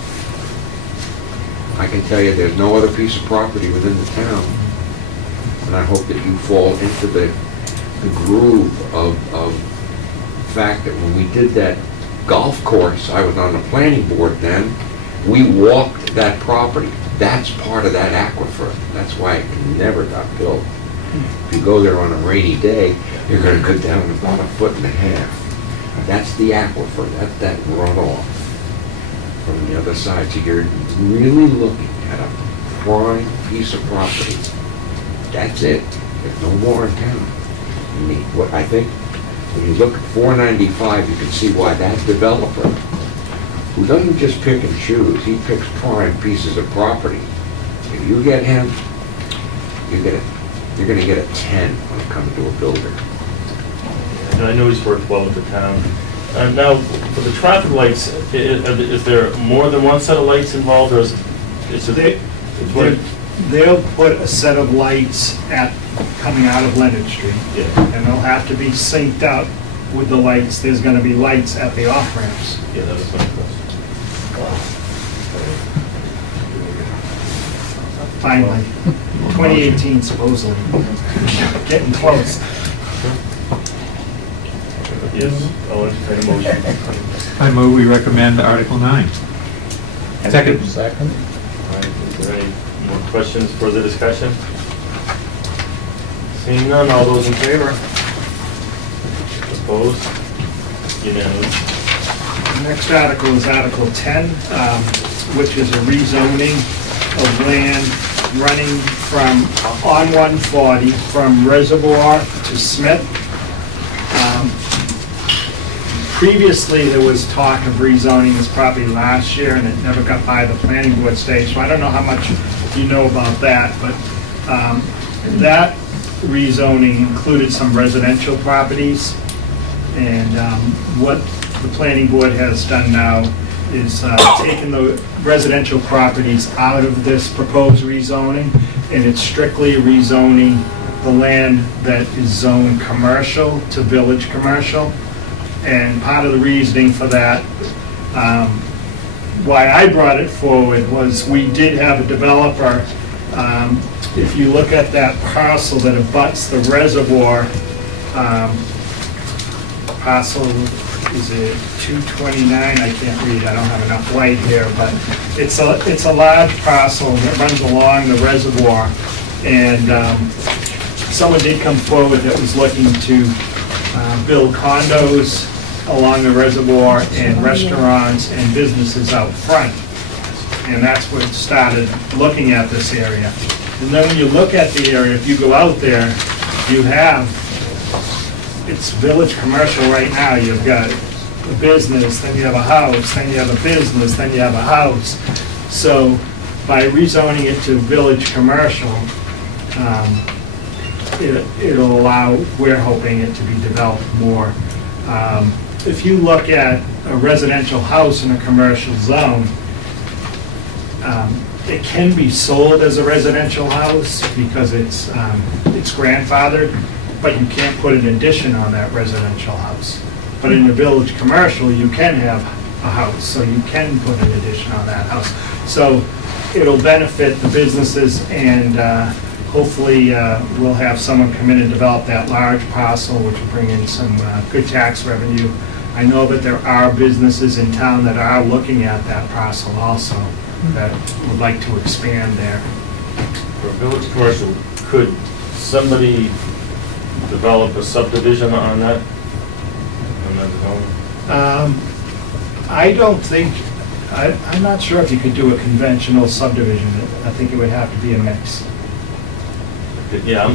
I can tell you there's no other piece of property within the town. And I hope that you fall into the groove of fact that when we did that golf course, I was on the planning board then, we walked that property. That's part of that aquifer. That's why it never got built. If you go there on a rainy day, you're going to go down about 1.5 feet. That's the aquifer. That's that runoff from the other side. So you're really looking at a prime piece of property. That's it. There's no more in town. I mean, what I think, when you look at 495, you can see why that developer, who doesn't just pick and choose, he picks prime pieces of property. If you get him, you're going to get a 10 when it comes to a builder. And I know he's worked well with the town. Now, for the traffic lights, is there more than one set of lights involved, or is it? They'll put a set of lights coming out of Leonard Street. Yeah. And they'll have to be synced up with the lights. There's gonna be lights at the off-ramps. Yeah, that was my question. Finally. 2018 supposedly. Getting close. Yes, I'll entertain a motion. I move we recommend Article 9. Second. Second? All right, is there any more questions, further discussion? Seeing none, all those in favor? Opposed? Unanimous. The next article is Article 10, which is a rezoning of land running on 140 from Reservoir to Smith. Previously, there was talk of rezoning this property last year, and it never got by the planning board stage, so I don't know how much you know about that, but that rezoning included some residential properties, and what the planning board has done now is taken the residential properties out of this proposed rezoning, and it's strictly rezoning the land that is zoned commercial to village commercial. And part of the reasoning for that, why I brought it forward, was we did have a developer, if you look at that parcel that abuts the reservoir, parcel, is it 229? I can't read, I don't have enough light here, but it's a large parcel that runs along the reservoir. And someone did come forward that was looking to build condos along the reservoir and restaurants and businesses out front. And that's what started looking at this area. And then when you look at the area, if you go out there, you have, it's village commercial right now. You've got a business, then you have a house, then you have a business, then you have a house. So by rezoning it to village commercial, it'll allow, we're hoping it to be developed more. If you look at a residential house in a commercial zone, it can be sold as a residential house because it's grandfathered, but you can't put an addition on that residential house. But in a village commercial, you can have a house, so you can put an addition on that house. So it'll benefit the businesses, and hopefully we'll have someone come in and develop that large parcel, which will bring in some good tax revenue. I know that there are businesses in town that are looking at that parcel also, that would like to expand there. For village commercial, could somebody develop a subdivision on that? I don't think, I'm not sure if you could do a conventional subdivision. I think it would have to be a mix. Yeah,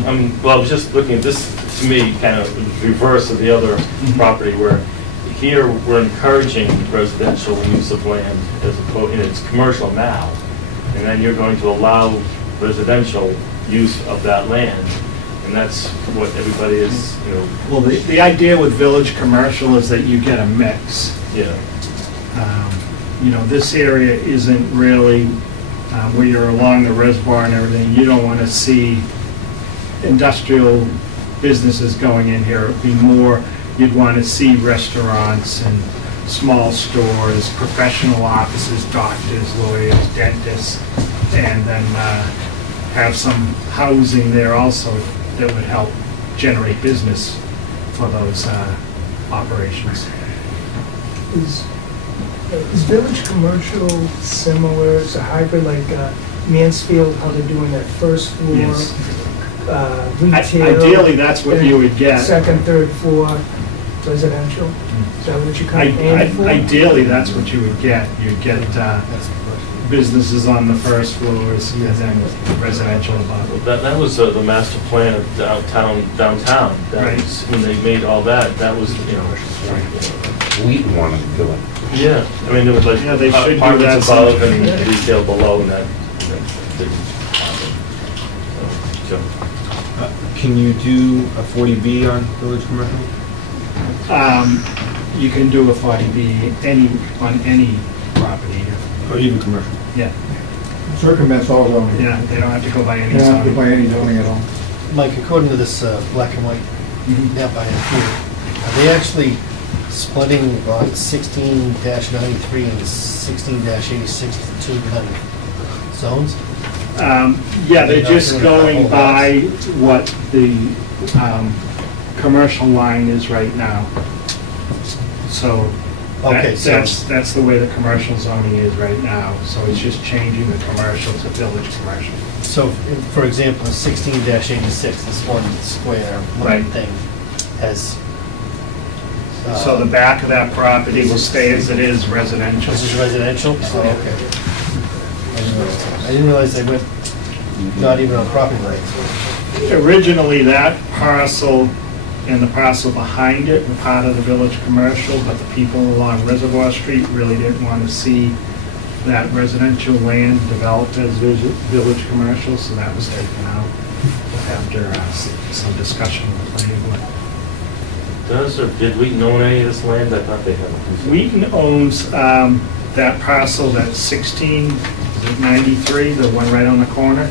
well, I was just looking at this, to me, kind of reverse of the other property, where here we're encouraging residential use of land as opposed, and it's commercial now, and then you're going to allow residential use of that land, and that's what everybody is, you know. Well, the idea with village commercial is that you get a mix. Yeah. You know, this area isn't really where you're along the reservoir and everything. You don't want to see industrial businesses going in here. It'd be more, you'd want to see restaurants and small stores, professional offices, doctors, lawyers, dentists, and then have some housing there also that would help generate business for those operations. Is village commercial similar, it's a hybrid like Mansfield, how they're doing that first floor? Yes. Retail? Ideally, that's what you would get. Second, third floor residential? Is that what you kind of aim for? Ideally, that's what you would get. You'd get businesses on the first floors and then residential above. That was the master plan of downtown. That was, when they made all that, that was, you know. Wheaton wanted to do it. Yeah, I mean, there was like they should do apartments that above and retail below, and that didn't happen. So, Can you do a 40B on village commercial? You can do a 40B on any property. Or even commercial. Yeah, Circumvents all zoning. yeah, they don't have to go by any They don't have to zone. buy any zoning at all. Mike, according to this black and white Mhm. map I have here, are they actually splitting on 16-93 and 16-86 to two kind of zones? Yeah, they're just going by what the commercial line is right now. So Okay, so, that's the way the commercial zoning is right now. So it's just changing the commercial to village commercial. so for example, 16-86, this one square, one Right. thing, has... So the back of that property will stay as it is residential. This is residential? Oh, okay. I didn't realize they went, not even on property lines. Originally, that parcel and the parcel behind it were part of the village commercial, but the people along Reservoir Street really didn't want to see that residential land developed as village commercial, so that was taken out after some discussion with the planning board. Does, or did Wheaton own any of this land? I thought they had. Wheaton owns that parcel, that 1693, the one right on the corner.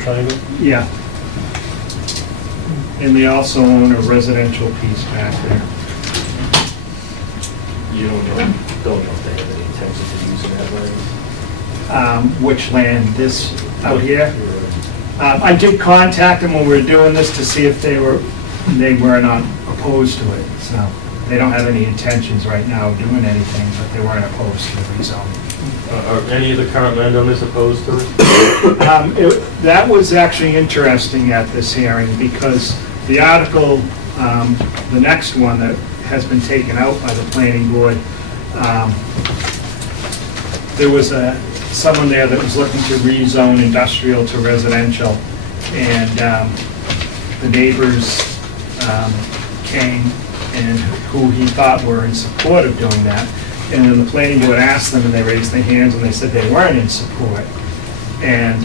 Triangle? Yeah. And they also own a residential piece back there. You don't know if they have any intention of using that land? Which land? This out here? I did contact them when we were doing this to see if they were not opposed to it. So they don't have any intentions right now of doing anything, but they weren't opposed to the rezoning. Are any of the current landowners opposed to it? That was actually interesting at this hearing because the article, the next one that has been taken out by the planning board, there was someone there that was looking to rezone industrial to residential, and the neighbors came and who he thought were in support of doing that. And then the planning board asked them, and they raised their hands, and they said they weren't in support. And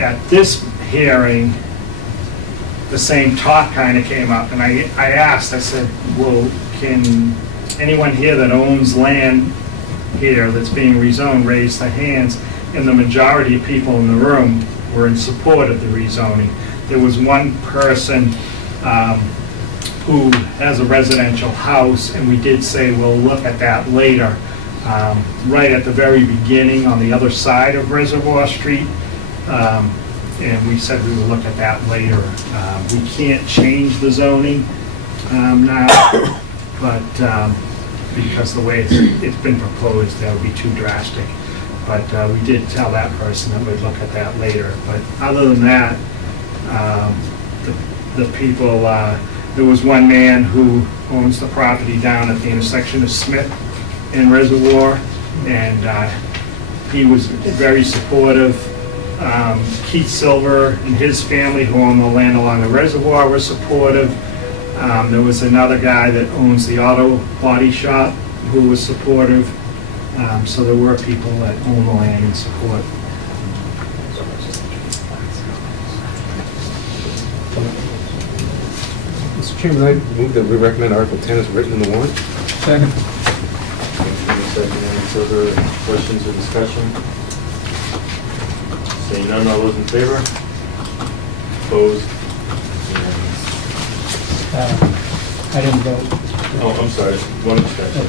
at this hearing, the same talk kind of came up, and I asked, I said, well, can anyone here that owns land here that's being rezoned raise their hands? And the majority of people in the room were in support of the rezoning. There was one person who has a residential house, and we did say we'll look at that later. Right at the very beginning, on the other side of Reservoir Street, and we said we would look at that later. We can't change the zoning now, but because the way it's been proposed, that would be too drastic. But we did tell that person that we'd look at that later. But other than that, the people, there was one man who owns the property down at the intersection of Smith and Reservoir, and he was very supportive. Keith Silver and his family, who own the land along the reservoir, were supportive. There was another guy that owns the auto body shop who was supportive. So there were people that own the land and support. Mr. Chairman, I move that we recommend Article 10 as written in the warrant. Second. Any further questions or discussion? Seeing none, all those in favor? Opposed? Unanimous. I didn't vote. Oh, I'm sorry, one abstention.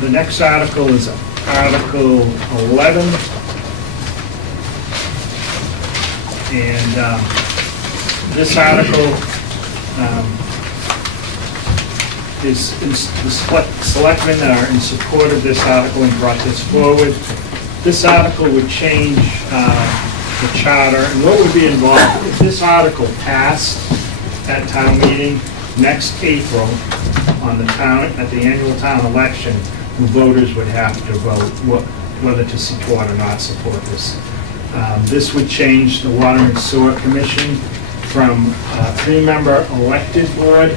The next article is Article 11. And this article is the selectmen are in support of this article and brought this forward. This article would change the charter, and what would be involved if this article passed at town meeting next April on the town, at the annual town election, the voters would have to vote whether to support or not support this. This would change the Water and Sewer Commission from a 3-member elected board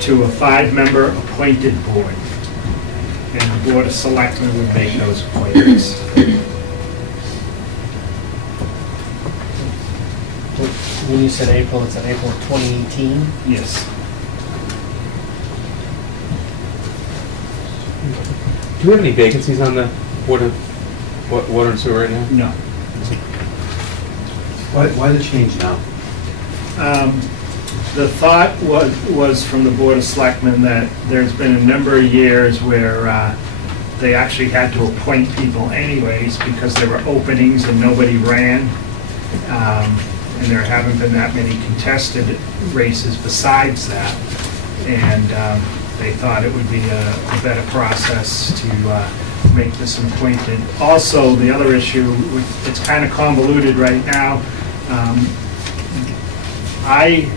to a 5-member appointed board. And the Board of Selectmen would make those appointments. When you said April, it's in April of 2018? Yes. Do we have any vacancies on the water and sewer right now? No. Why the change now? The thought was from the Board of Selectmen that there's been a number of years where they actually had to appoint people anyways because there were openings and nobody ran. And there haven't been that many contested races besides that. And they thought it would be a better process to make this appointed. Also, the other issue, it's kind of convoluted right now. I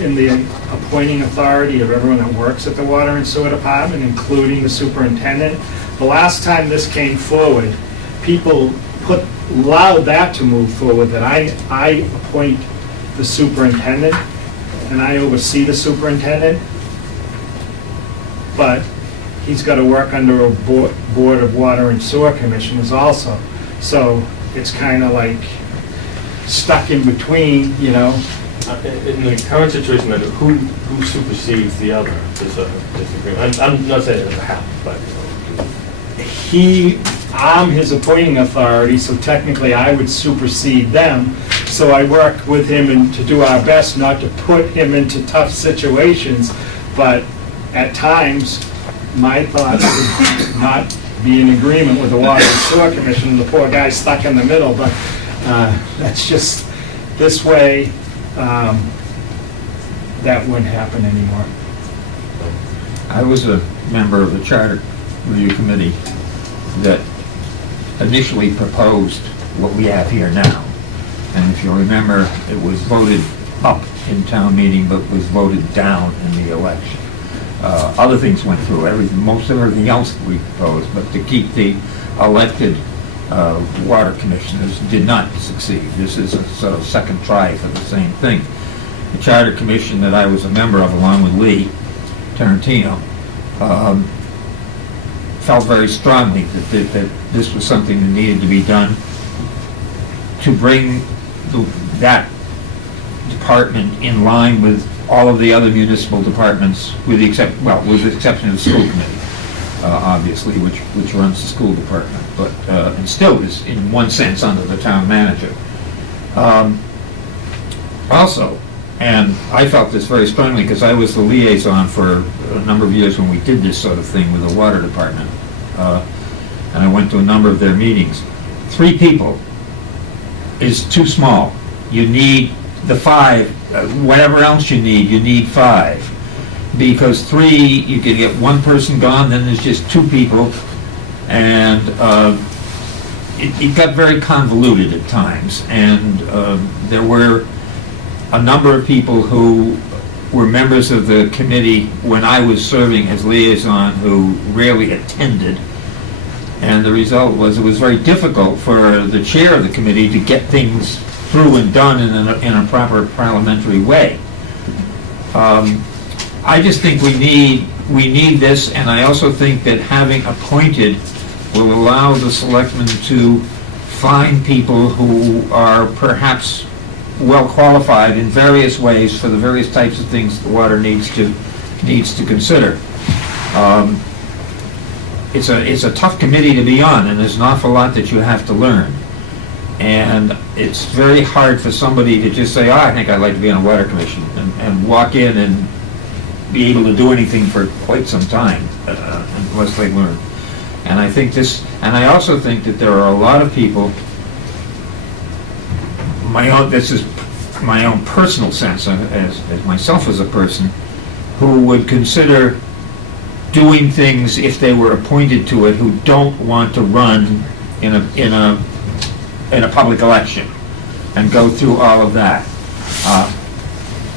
am the appointing authority of everyone that works at the Water and Sewer Department, including the superintendent. The last time this came forward, people allowed that to move forward, that I appoint the superintendent and I oversee the superintendent, but he's got to work under a Board of Water and Sewer Commissioners also. So it's kind of like stuck in between, you know. In the current situation, then, who supersedes the other? There's a disagreement. I'm not saying it doesn't happen, but I'm his appointing authority, so technically I would supersede them. So I work with him to do our best not to put him into tough situations, but at times, my thoughts would not be in agreement with the Water and Sewer Commission, the poor guy's stuck in the middle, but that's just, this way, that wouldn't happen anymore. I was a member of the Charter Review Committee that initially proposed what we have here now. And if you remember, it was voted up in town meeting, but was voted down in the election. Other things went through, most everything else we proposed, but to keep the elected water commissioners did not succeed. This is a sort of second try for the same thing. The Charter Commission that I was a member of, along with Lee Tarantino, felt very strongly that this was something that needed to be done to bring that department in line with all of the other municipal departments, with the exception of the school committee, obviously, which runs the school department, but and still is in one sense under the town manager. Also, and I felt this very strongly because I was the liaison for a number of years when we did this sort of thing with the water department, and I went to a number of their meetings. 3 people is too small. You need the 5, whatever else you need 5. Because 3, you can get 1 person gone, then there's just 2 people, and it got very convoluted at times, and there were a number of people who were members of the committee when I was serving as liaison who rarely attended, and the result was it was very difficult for the chair of the committee to get things through and done in a proper parliamentary way. I just think we need this, and I also think that having appointed will allow the selectmen to find people who are perhaps well qualified in various ways for the various types of things the water needs to consider. It's a tough committee to be on, and there's an awful lot that you have to learn. And it's very hard for somebody to just say, I think I'd like to be on a water commission, and walk in and be able to do anything for quite some time, unless they learn. And I think I also think that there are a lot of people, this is my own personal sense, as myself as a person, who would consider doing things if they were appointed to it, who don't want to run in a public election and go through all of that.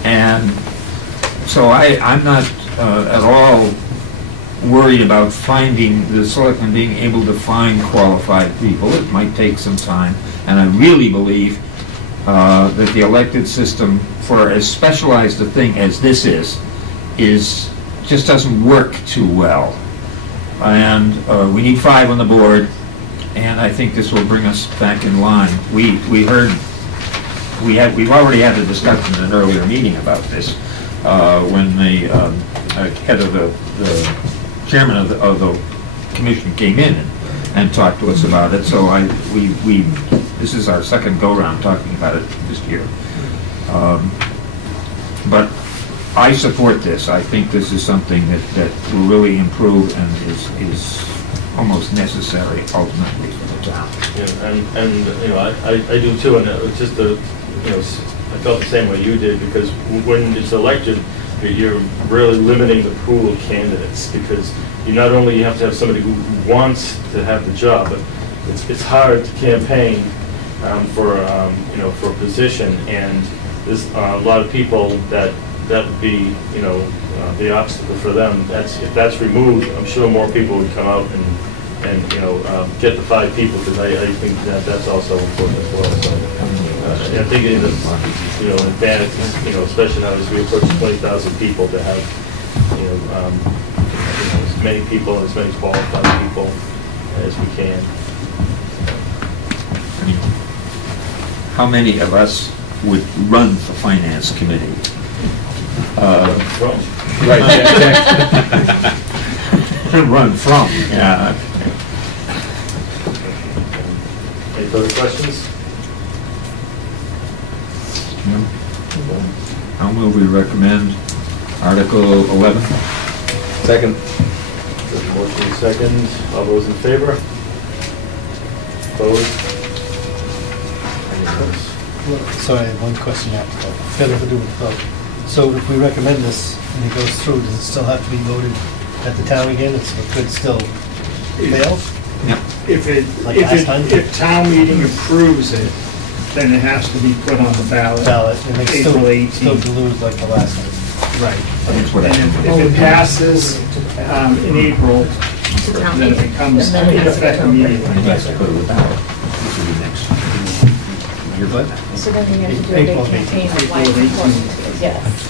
And so I'm not at all worried about finding the selectmen being able to find qualified people. It might take some time, and I really believe that the elected system, for as specialized a thing as this is just doesn't work too well. And we need 5 on the board, and I think this will bring us back in line. We heard we've already had a discussion in an earlier meeting about this, when the head of the chairman of the commission came in and talked to us about it, so this is our second go-round talking about it this year. But I support this. I think this is something that will really improve and is almost necessary ultimately for the town. Yeah, and you know, I do too, and it was just I felt the same way you did, because when it's elected, you're really limiting the pool of candidates, because you not only have to have somebody who wants to have the job, but it's hard to campaign for a position, and there's a lot of people that would be the obstacle for them. If that's removed, I'm sure more people would come out and get the 5 people, because I think that's also important as well. So I think in advantage, especially now as we approach 20,000 people, to have as many people, as many qualified people as we can. How many of us would run for finance committee? Right, Run from, yeah. Any further questions? I'll move we recommend Article 11. Second. There's a motion second. All those in favor? Opposed? Unanimous. Sorry, I have one question after that. Failure to do with vote. So if we recommend this and it goes through, does it still have to be voted at the town again? It could still fail? Like last time? If town meeting approves it, then it has to be put on the ballot. And they April still 18th. lose like the last time. Right. That's what I And if it passes in April, then it becomes in effect immediately. Yes, I go to the ballot. This will be next. You're good? So then you have to do a big campaign of why it's important. Yes.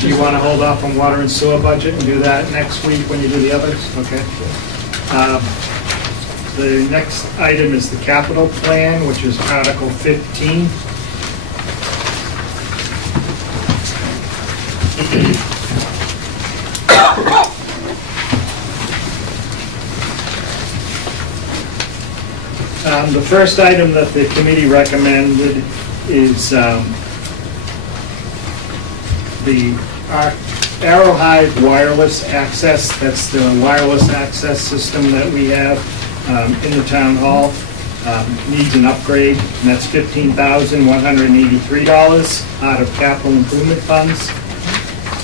Do you want to hold off on water and sewer budget and do that next week when you do the others? Okay. The next item is the capital plan, which is Article 15. The first item that the committee recommended is the Arrowhide wireless access. That's the wireless access system that we have in the town hall. Needs an upgrade, and that's $15,183 out of capital improvement funds.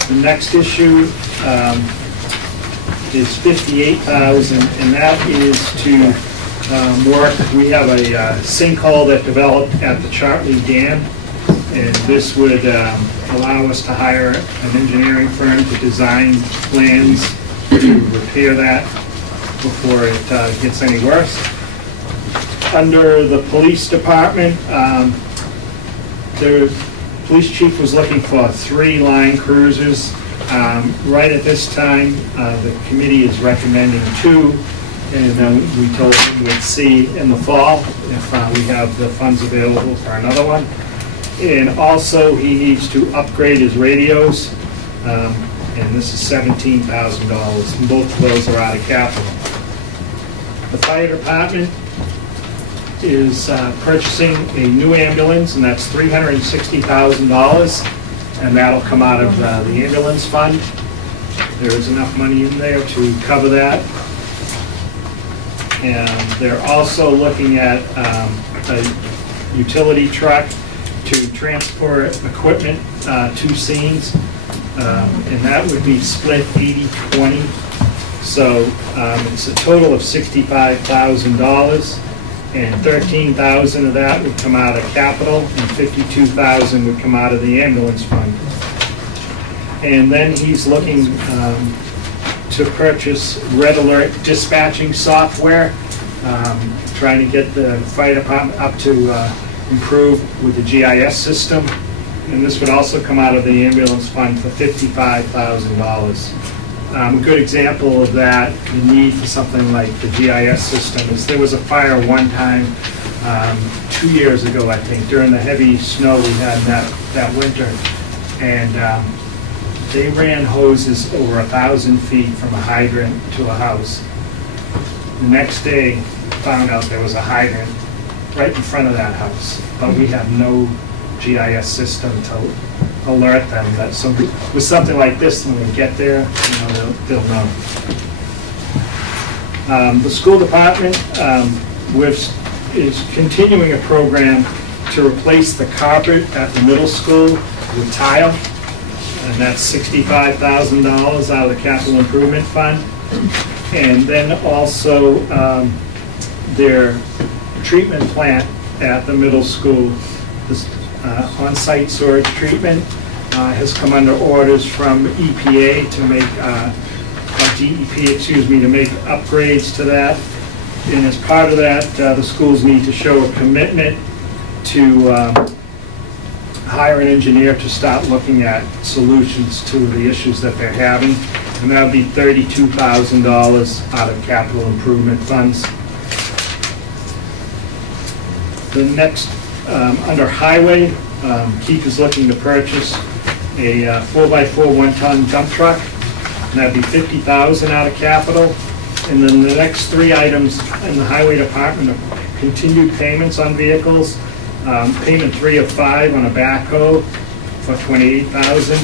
The next issue is $58,000, and that is to work. We have a sinkhole that developed at the Chartley Dam, and this would allow us to hire an engineering firm to design plans to repair that before it gets any worse. Under the police department, the police chief was looking for 3 line cruisers. Right at this time, the committee is recommending 2, and then we told him we'd see in the fall if we have the funds available for another one. And also, he needs to upgrade his radios, and this is $17,000, and both of those are out of capital. The fire department is purchasing a new ambulance, and that's $360,000, and that'll come out of the ambulance fund. There is enough money in there to cover that. And they're also looking at a utility truck to transport equipment to scenes, and that would be split 80-20. So it's a total of $65,000, and $13,000 of that would come out of capital, and $52,000 would come out of the ambulance fund. And then he's looking to purchase Red Alert dispatching software, trying to get the fire department up to improve with the GIS system. And this would also come out of the ambulance fund for $55,000. A good example of that, the need for something like the GIS system, is there was a fire one time 2 years ago, I think, during the heavy snow we had that winter. And they ran hoses over 1,000 feet from a hydrant to a house. The next day, found out there was a hydrant right in front of that house, but we have no GIS system to alert them that with something like this, when we get there, they'll know. The school department is continuing a program to replace the carpet at the middle school with tile, and that's $65,000 out of the capital improvement fund. And then also their treatment plant at the middle school, this on-site storage treatment, has come under orders from EPA to make, DEP, excuse me, to make upgrades to that. And as part of that, the schools need to show a commitment to hire an engineer to start looking at solutions to the issues that they're having. And that would be $32,000 out of capital improvement funds. The next, under highway, Keith is looking to purchase a 4x4 one-ton dump truck, and that'd be $50,000 out of capital. And then the next three items in the highway department are continued payments on vehicles. Payment 3 of 5 on a backhoe for $28,000.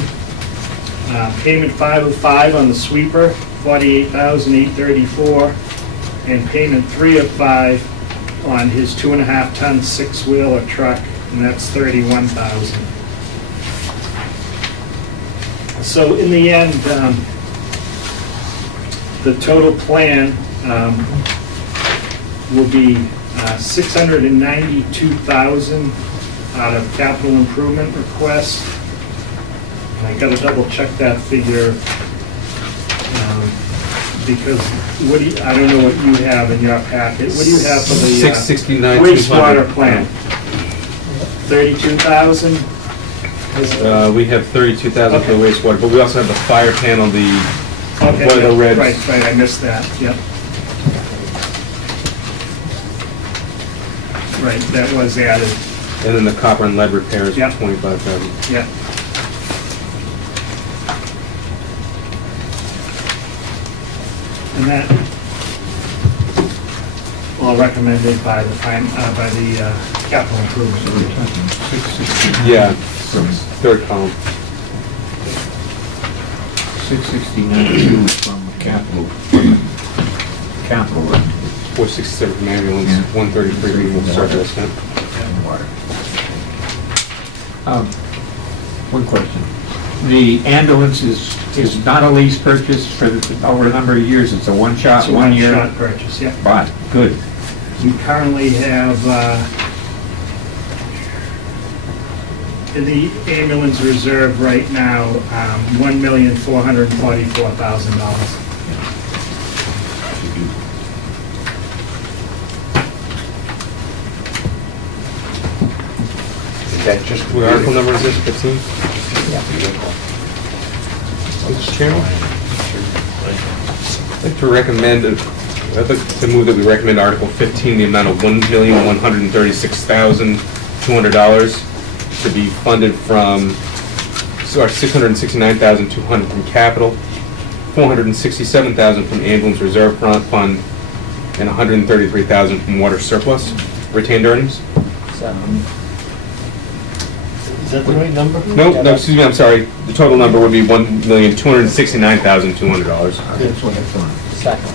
Payment 5 of 5 on the sweeper, $48,834. And payment 3 of 5 on his 2.5-ton six-wheeler truck, and that's $31,000. So in the end, the total plan will be $692,000 out of capital improvement requests. And I gotta double check that figure, because I don't know what you have in your packet. What do you have for the 669, wastewater plant? 32,000? We have 32,000 for the wastewater, but we also have the fire panel, the boiler reds. Right, I missed that, yep. Right, that was added, And then the copper and lead repairs, Yep. 25,000. yeah. And that, all recommended by the capital improvement. Yeah, third column. 669 from capital. 467 from ambulance, 133 from surplus. Yeah. One question. The ambulance is not a lease purchase for over a number of years, it's a one-shot, It's a 1 year? one-shot purchase, yeah. But, good. We currently have, in the ambulance reserve right now, $1,444,000. Is that just? What article number is this, 15? Mr. Chairman? I'd like to move that we recommend Article 15, the amount of $1,136,200 to be funded from, $669,200 from capital, $467,000 from ambulance reserve fund, and $133,000 from water surplus retained earnings. Is that the right number? No, excuse me, I'm sorry. The total number would be $1,269,200. That's what I thought. Second.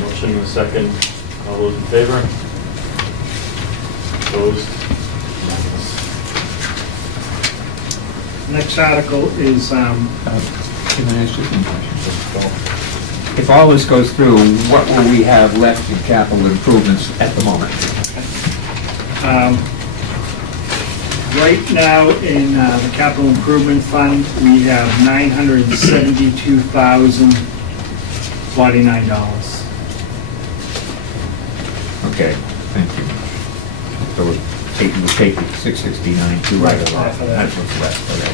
Motion and a second. All those in favor? Opposed? Next article is, Can I ask you some questions? If all this goes through, what will we have left in capital improvements at the moment? right now in the capital improvement fund, we have $972,049. Okay, thank you. So we'll take the 669 too right Right, along. off of that. That's what's left, okay.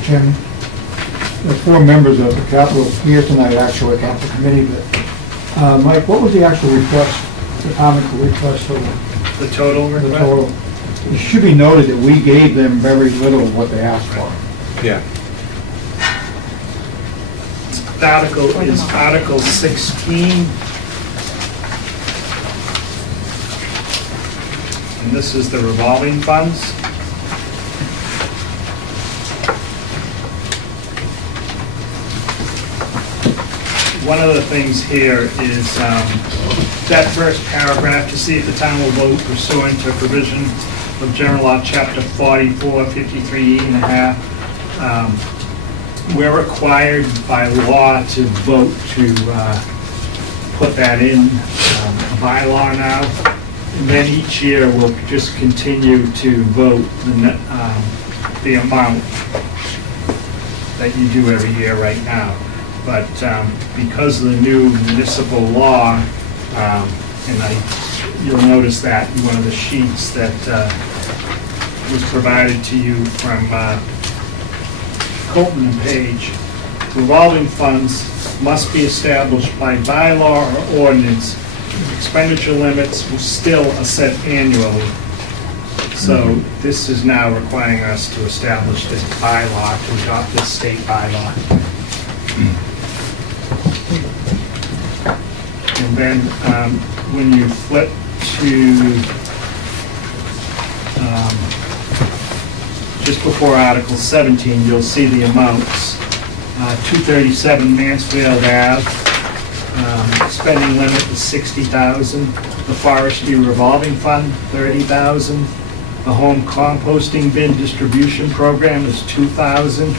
Mr. Chairman. There are 4 members of the Capitol here tonight, actually, Capital Committee, but, Mike, what was the actual request, department request for The total the request? total? It should be noted that we gave them very little of what they asked for. Yeah. The article is Article 16. And this is the revolving funds. One of the things here is that first paragraph, to see if the town will vote pursuant to provision of General Law, Chapter 44, 53E and a half. We're required by law to vote to put that in a bylaw now. And then each year, we'll just continue to vote the amount that you do every year right now. But because of the new municipal law, and you'll notice that in one of the sheets that was provided to you from Colton and Page, revolving funds must be established by bylaw or ordinance. Expenditure limits still are set annually. So this is now requiring us to establish this bylaw, to adopt this state bylaw. And then when you flip to just before Article 17, you'll see the amounts. 237 Mansfield Ave, spending limit is $60,000. The Forestry Revolving Fund, $30,000. The Home Composting Bin Distribution Program is $2,000.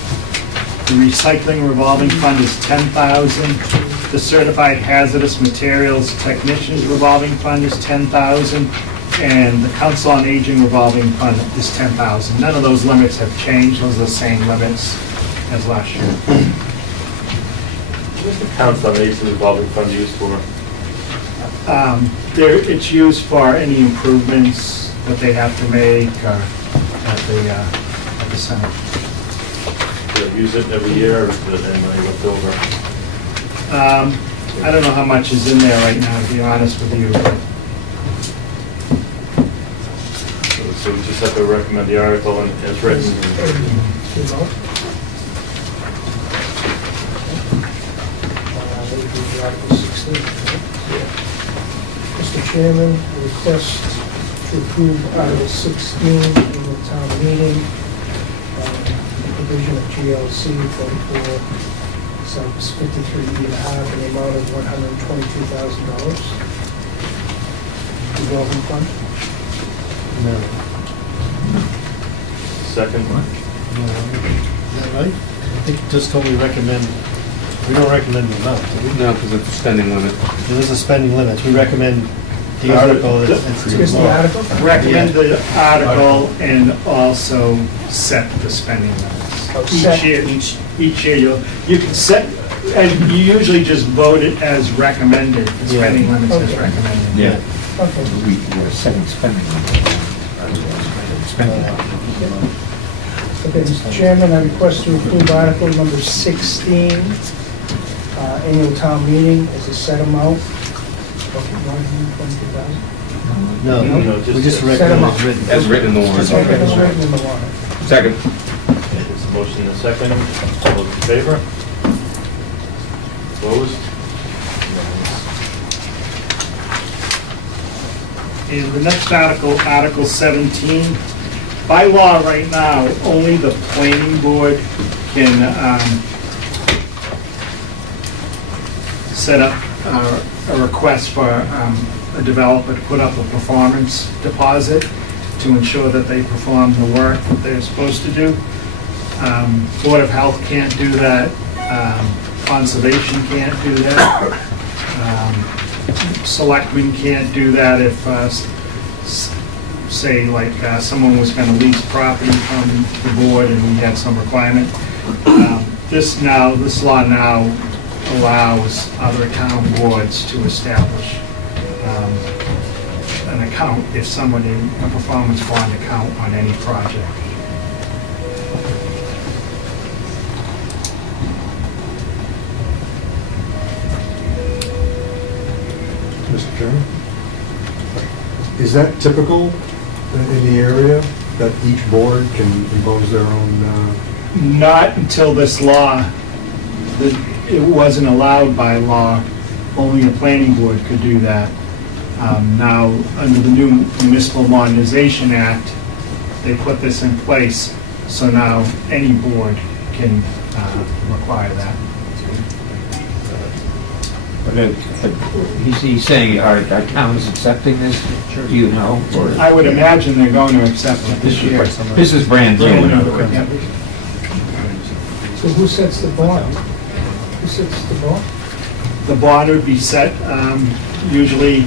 The Recycling Revolving Fund is $10,000. The Certified Hazardous Materials Technicians Revolving Fund is $10,000. And the Council on Aging Revolving Fund is $10,000. None of those limits have changed. Those are the same limits as last year. What's the Council on Aging revolving fund used for? It's used for any improvements that they have to make at the center. Do they use it every year, or is it any money left over? I don't know how much is in there right now, to be honest with you. So we just have to recommend the article as written. Article 16. Mr. Chairman, I request to approve Article 16 in the town meeting, provision of GLC 44, subs 53E and a half, in the amount of $122,000. Revolving fund. Second. Is that right? I think just totally recommend, we don't recommend the amount, do we? No, because it's a spending limit. There is a spending limit. We recommend the article. It's Just the article? Recommend the article and also set the spending limits. Set. Each year, you can set, and you usually just vote it as recommended, the spending limits as Okay. recommended. Yeah. Okay. We're setting spending. Spending. Okay, Mr. Chairman, I request to approve Article number 16, annual town meeting as a set amount of $122,000. No, No, we just just recommend set it's written. As written in the warrant. Okay, it's written in the warrant. Second. There's a motion and a second. All those in favor? Opposed? And the next article, Article 17, by law right now, only the planning board can set up a request for a developer to put up a performance deposit to ensure that they perform the work that they're supposed to do. Board of Health can't do that. Conservation can't do that. Selectmen can't do that if, say, like, someone was gonna lease property from the board and we had some requirement. This law now allows other town boards to establish an account if somebody, a performance bond account on any project. Chairman? Is that typical in the area, that each board can impose their own? Not until this law, it wasn't allowed by law, only the planning board could do that. Now, under the new Municipal Modernization Act, they put this in place, so now any board can require that. But he's saying, are towns accepting this? Do you know? Or- I would imagine they're going to accept it this year. This is brand new, in other words. Yep. So who sets the bond? Who sets the bond? The bond would be set, usually,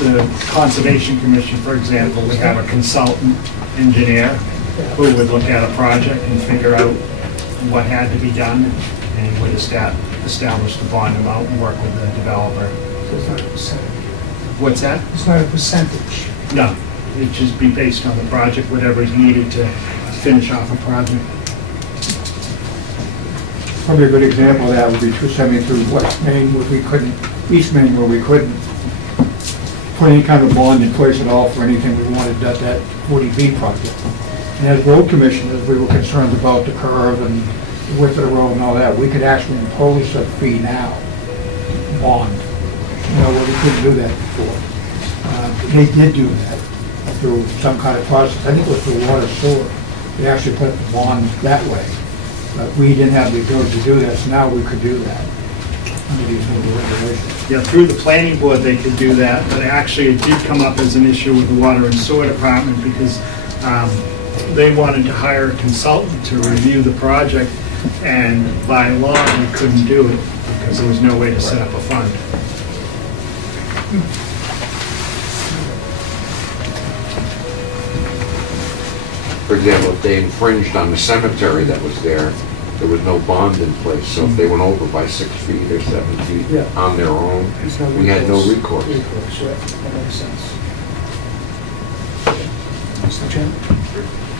the Conservation Commission, for example, would have a consultant engineer who would look at a project and figure out what had to be done, and would establish the bond amount and work with the developer. So it's not a percentage. What's that? It's not a percentage. No, it'd just be based on the project, whatever is needed to finish off a project. Probably a good example of that would be 270 through West Main, where we couldn't, East Main, where we couldn't put any kind of bond in place at all for anything we wanted at that 40B project. And as road commissioners, we were concerned about the curve and the width of the road and all that. We could actually impose a fee now, bond, where we couldn't do that before. They did do that through some kind of process. I think it was through water sewer. They actually put the bond that way. But we didn't have the ability to do that, so now we could do that under these new regulations. Yeah, through the planning board, they could do that, but actually it did come up as an issue with the water and sewer department because they wanted to hire a consultant to review the project, and by law, we couldn't do it because there was no way to set up a fund. For example, if they infringed on the cemetery that was there was no bond in place, so if they went over by 6 feet or 7 feet Yeah. on their own, There's no we had no recourse. Recourse, yeah, that makes sense. Mr. Chairman?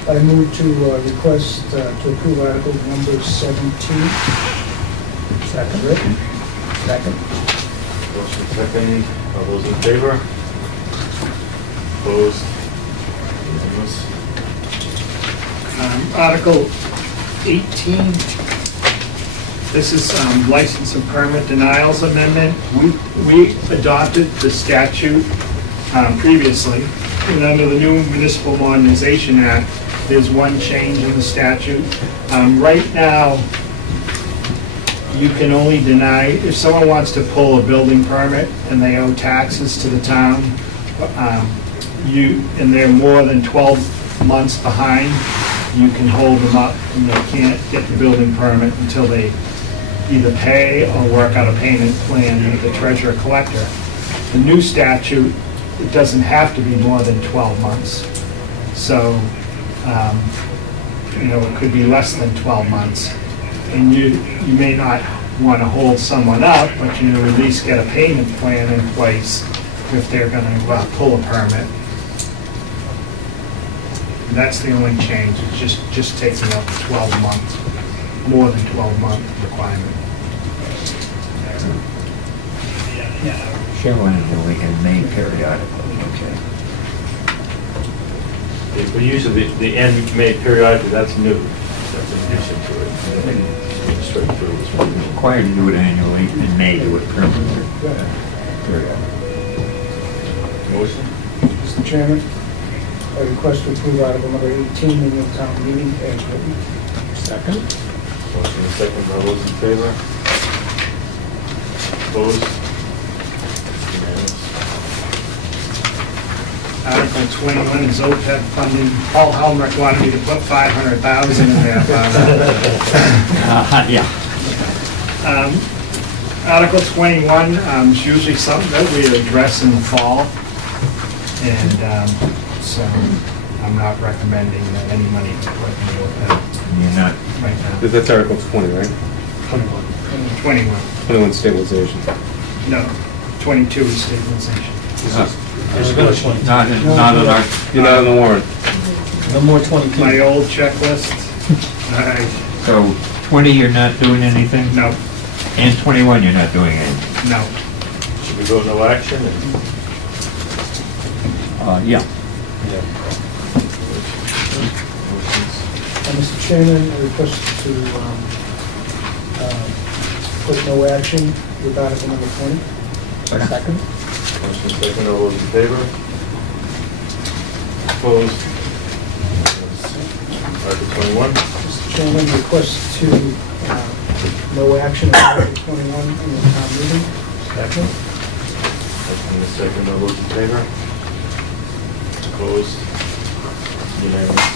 I move to request to approve Article number 17. Second. Second. Motion second, all those in favor? Opposed? Unanimous? Article 18, this is license and permit denials amendment. We adopted the statute previously, and under the new Municipal Modernization Act, there's one change in the statute. Right now, you can only deny, if someone wants to pull a building permit and they owe taxes to the town, and they're more than 12 months behind, you can hold them up and they can't get the building permit until they either pay or work out a payment plan with the treasurer collector. The new statute, it doesn't have to be more than 12 months. So, it could be less than 12 months. And you may not want to hold someone up, but you at least get a payment plan in place if they're going to pull a permit. And that's the only change, it's just taking up 12 months, more than 12-month requirement. Shall annually and May periodically, okay. But usually the end May periodically, that's new. That's an addition to it. I think it's straight through as well. Required to do it annually and May do it permanently. Motion? Mr. Chairman, I request to approve Article number 18 in the town meeting as written. Second. Motion and second, all those in favor? Opposed? Unanimous. Article 21 is OPEB funding. Paul Helmrich wanted me to put $500,000 in there. Yeah. Article 21 is usually something that we address in the fall, and so I'm not recommending that any money be put in the OPEB You're not, right now. That's Article 20, right? 21, 21 stabilization. no, 22 is stabilization. not on our, You're not on the warrant. No more 22. My old checklist, so 20 you're not doing anything? no, And 21 you're not doing anything? no. we go no action and? Yeah. Mr. Chairman, I request to put no action with Article number 20. Second. Motion second, all those in favor? Opposed? Article 21. Mr. Chairman, request to no action on Article 21 in the town meeting. Second. Motion is second, all those in favor? Opposed? Unanimous.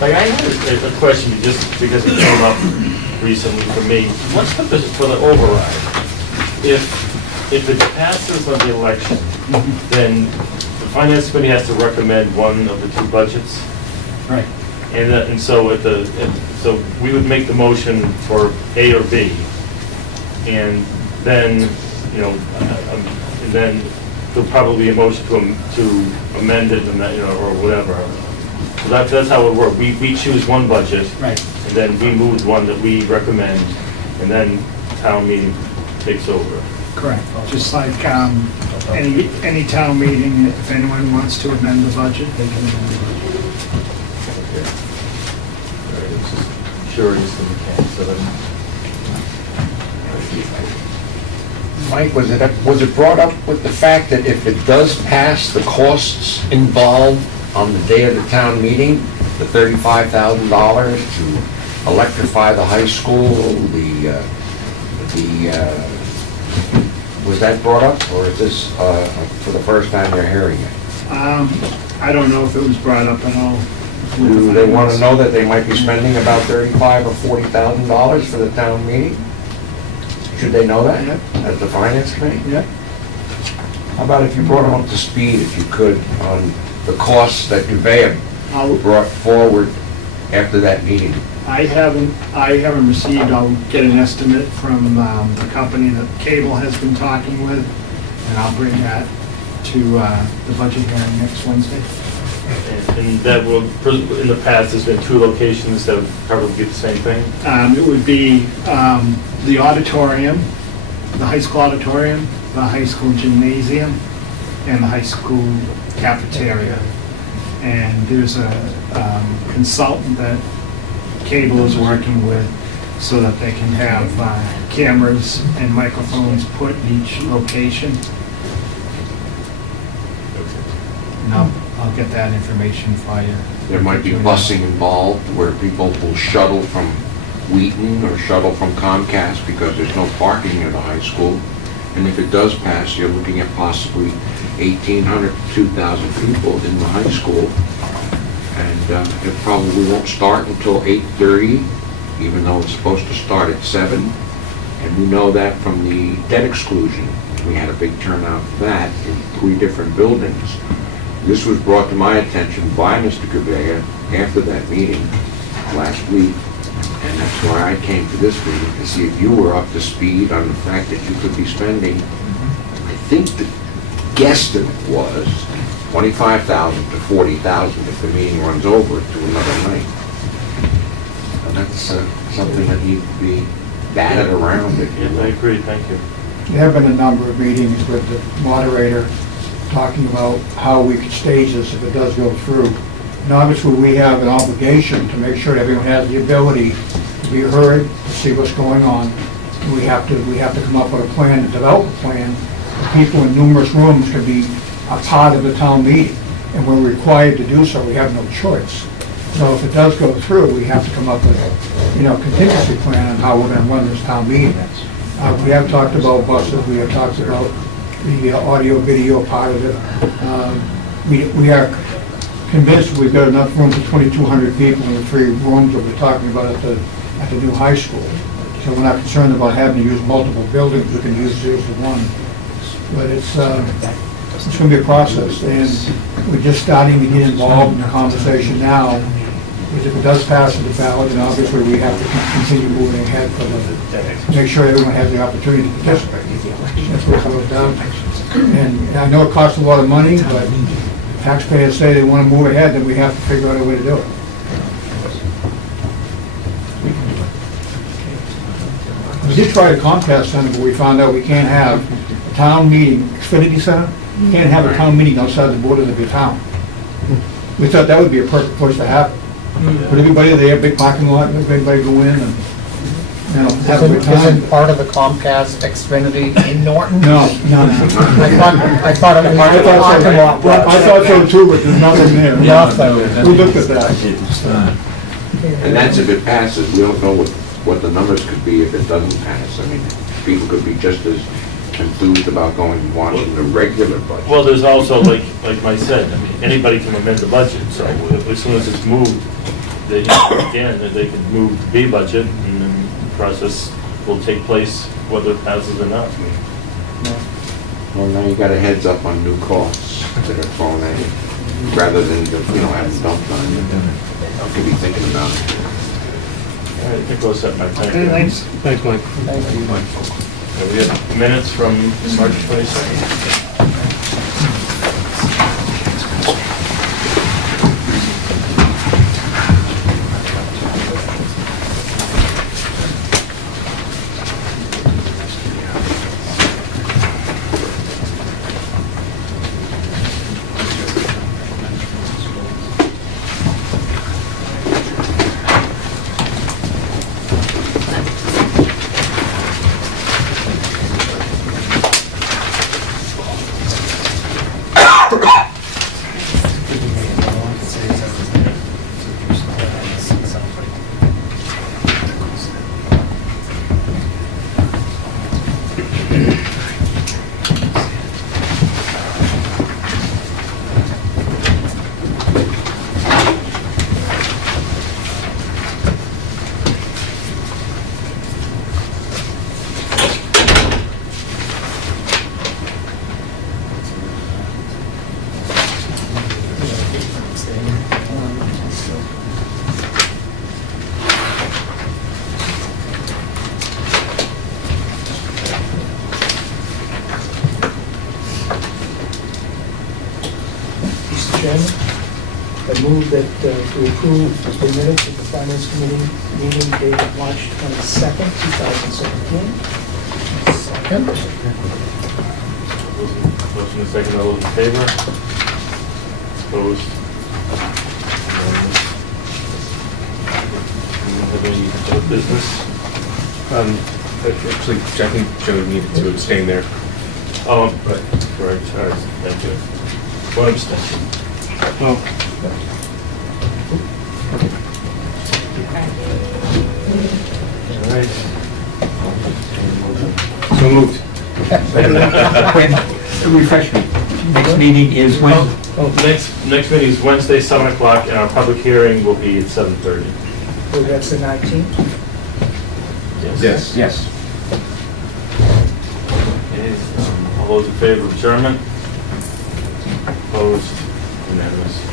Like, I had a question, just because it came up recently for me. What's the, for the override? If it passes on the election, then the finance committee has to recommend one of the two budgets? Right. And so so we would make the motion for A or B, and then, you know, and then there'll probably be a motion to amend it, and that, you know, or whatever. So that's how it would work. We choose one budget. Right. And then we move one that we recommend, and then town meeting takes over. Correct. Just like any town meeting, if anyone wants to amend the budget, they can amend the budget. Okay. All right, it's just curious that we can, so then. Mike, was it brought up with the fact that if it does pass, the costs involved on the day of the town meeting, the $35,000 to electrify the high school, was that brought up, or is this for the first time they're hearing it? I don't know if it was brought up at all. Do they want to know that they might be spending about $35,000 or $40,000 for the town meeting? Should they know that as the finance committee? Yeah. How about if you brought them up to speed, if you could, on the costs that Conveyor brought forward after that meeting? I haven't received, I'll get an estimate from the company that Cable has been talking with, and I'll bring that to the budget hearing next Wednesday. And that will, in the past, there's been two locations that would probably get the same thing? It would be the auditorium, the high school auditorium, the high school gymnasium, and the high school cafeteria. And there's a consultant that Cable is working with so that they can have cameras and microphones put in each location. And I'll get that information for you. There might be busing involved where people will shuttle from Wheaton or shuttle from Comcast because there's no parking near the high school. And if it does pass, you're looking at possibly 1,800 to 2,000 people in the high school. And it probably won't start until 8:30, even though it's supposed to start at 7. And we know that from the debt exclusion. We had a big turnout for that in 3 different buildings. This was brought to my attention by Mr. Gouveia after that meeting last week. And that's why I came to this meeting, to see if you were up to speed on the fact that you could be spending, I think the guesstimate was $25,000 to $40,000 if the meeting runs over to another night. And that's something that needs to be batted around. Yeah, I agree, thank you. There have been a number of meetings with the moderator talking about how we could stage this if it does go through. And obviously, we have an obligation to make sure that everyone has the ability to be heard, to see what's going on. We have to come up with a plan, to develop a plan. People in numerous rooms can be a part of the town meeting, and we're required to do so. We have no choice. So if it does go through, we have to come up with a, contingency plan on how we're going to run this town meeting. We have talked about buses. We have talked about the audio-video part of it. We are convinced we've got enough room for 2,200 people in the 3 rooms that we're talking about at the new high school. So we're not concerned about having to use multiple buildings. We can use the one. But it's going to be a process, and we're just starting to get involved in the conversation now. Because if it does pass the ballot, then obviously we have to continue moving ahead make sure everyone has the opportunity to participate. That's what it goes down to. And I know it costs a lot of money, but if taxpayers say they want to move ahead, then we have to figure out a way to do it. We did try a Comcast center, but we found out we can't have a town meeting, Xfinity Center, can't have a town meeting outside the borders of your town. We thought that would be a perfect place to have it. Put everybody there, big parking lot, everybody go in and, you know, have a good time. Isn't part of the Comcast Xfinity in Norton? No. I thought it was part of the parking lot. I thought so too, but there's nothing there. Nothing. We looked at that. And that's if it passes, we don't know what the numbers could be if it doesn't pass. I mean, people could be just as enthused about going and watching the regular budget. Well, there's also, like Mike said, I mean, anybody can amend the budget, so as soon as it's moved, they can move the B budget, and then the process will take place whether it passes or not. Well, now you got a heads up on new costs that are thrown at you, rather than, having dumped on you. You could be thinking about it. I think we'll set my time. Okay, thanks. Thanks, Mike. We have minutes from March 22nd. Mr. Chairman, I move that to approve the minutes of the Finance Committee meeting dated March 22nd, 2017. Second. Motion is second, all those in favor? Opposed? Do you have any other business? Actually, I think Joe needed to abstain there. Oh, right, correct, all right, thank you. One abstention. All right. So moved. Refresh me. Next meeting is when? Next meeting is Wednesday, 7 o'clock, and our public hearing will be at 7:30. So that's the 19th? Yes. Yes. Okay, all those in favor of adjournment? Opposed? Unanimous.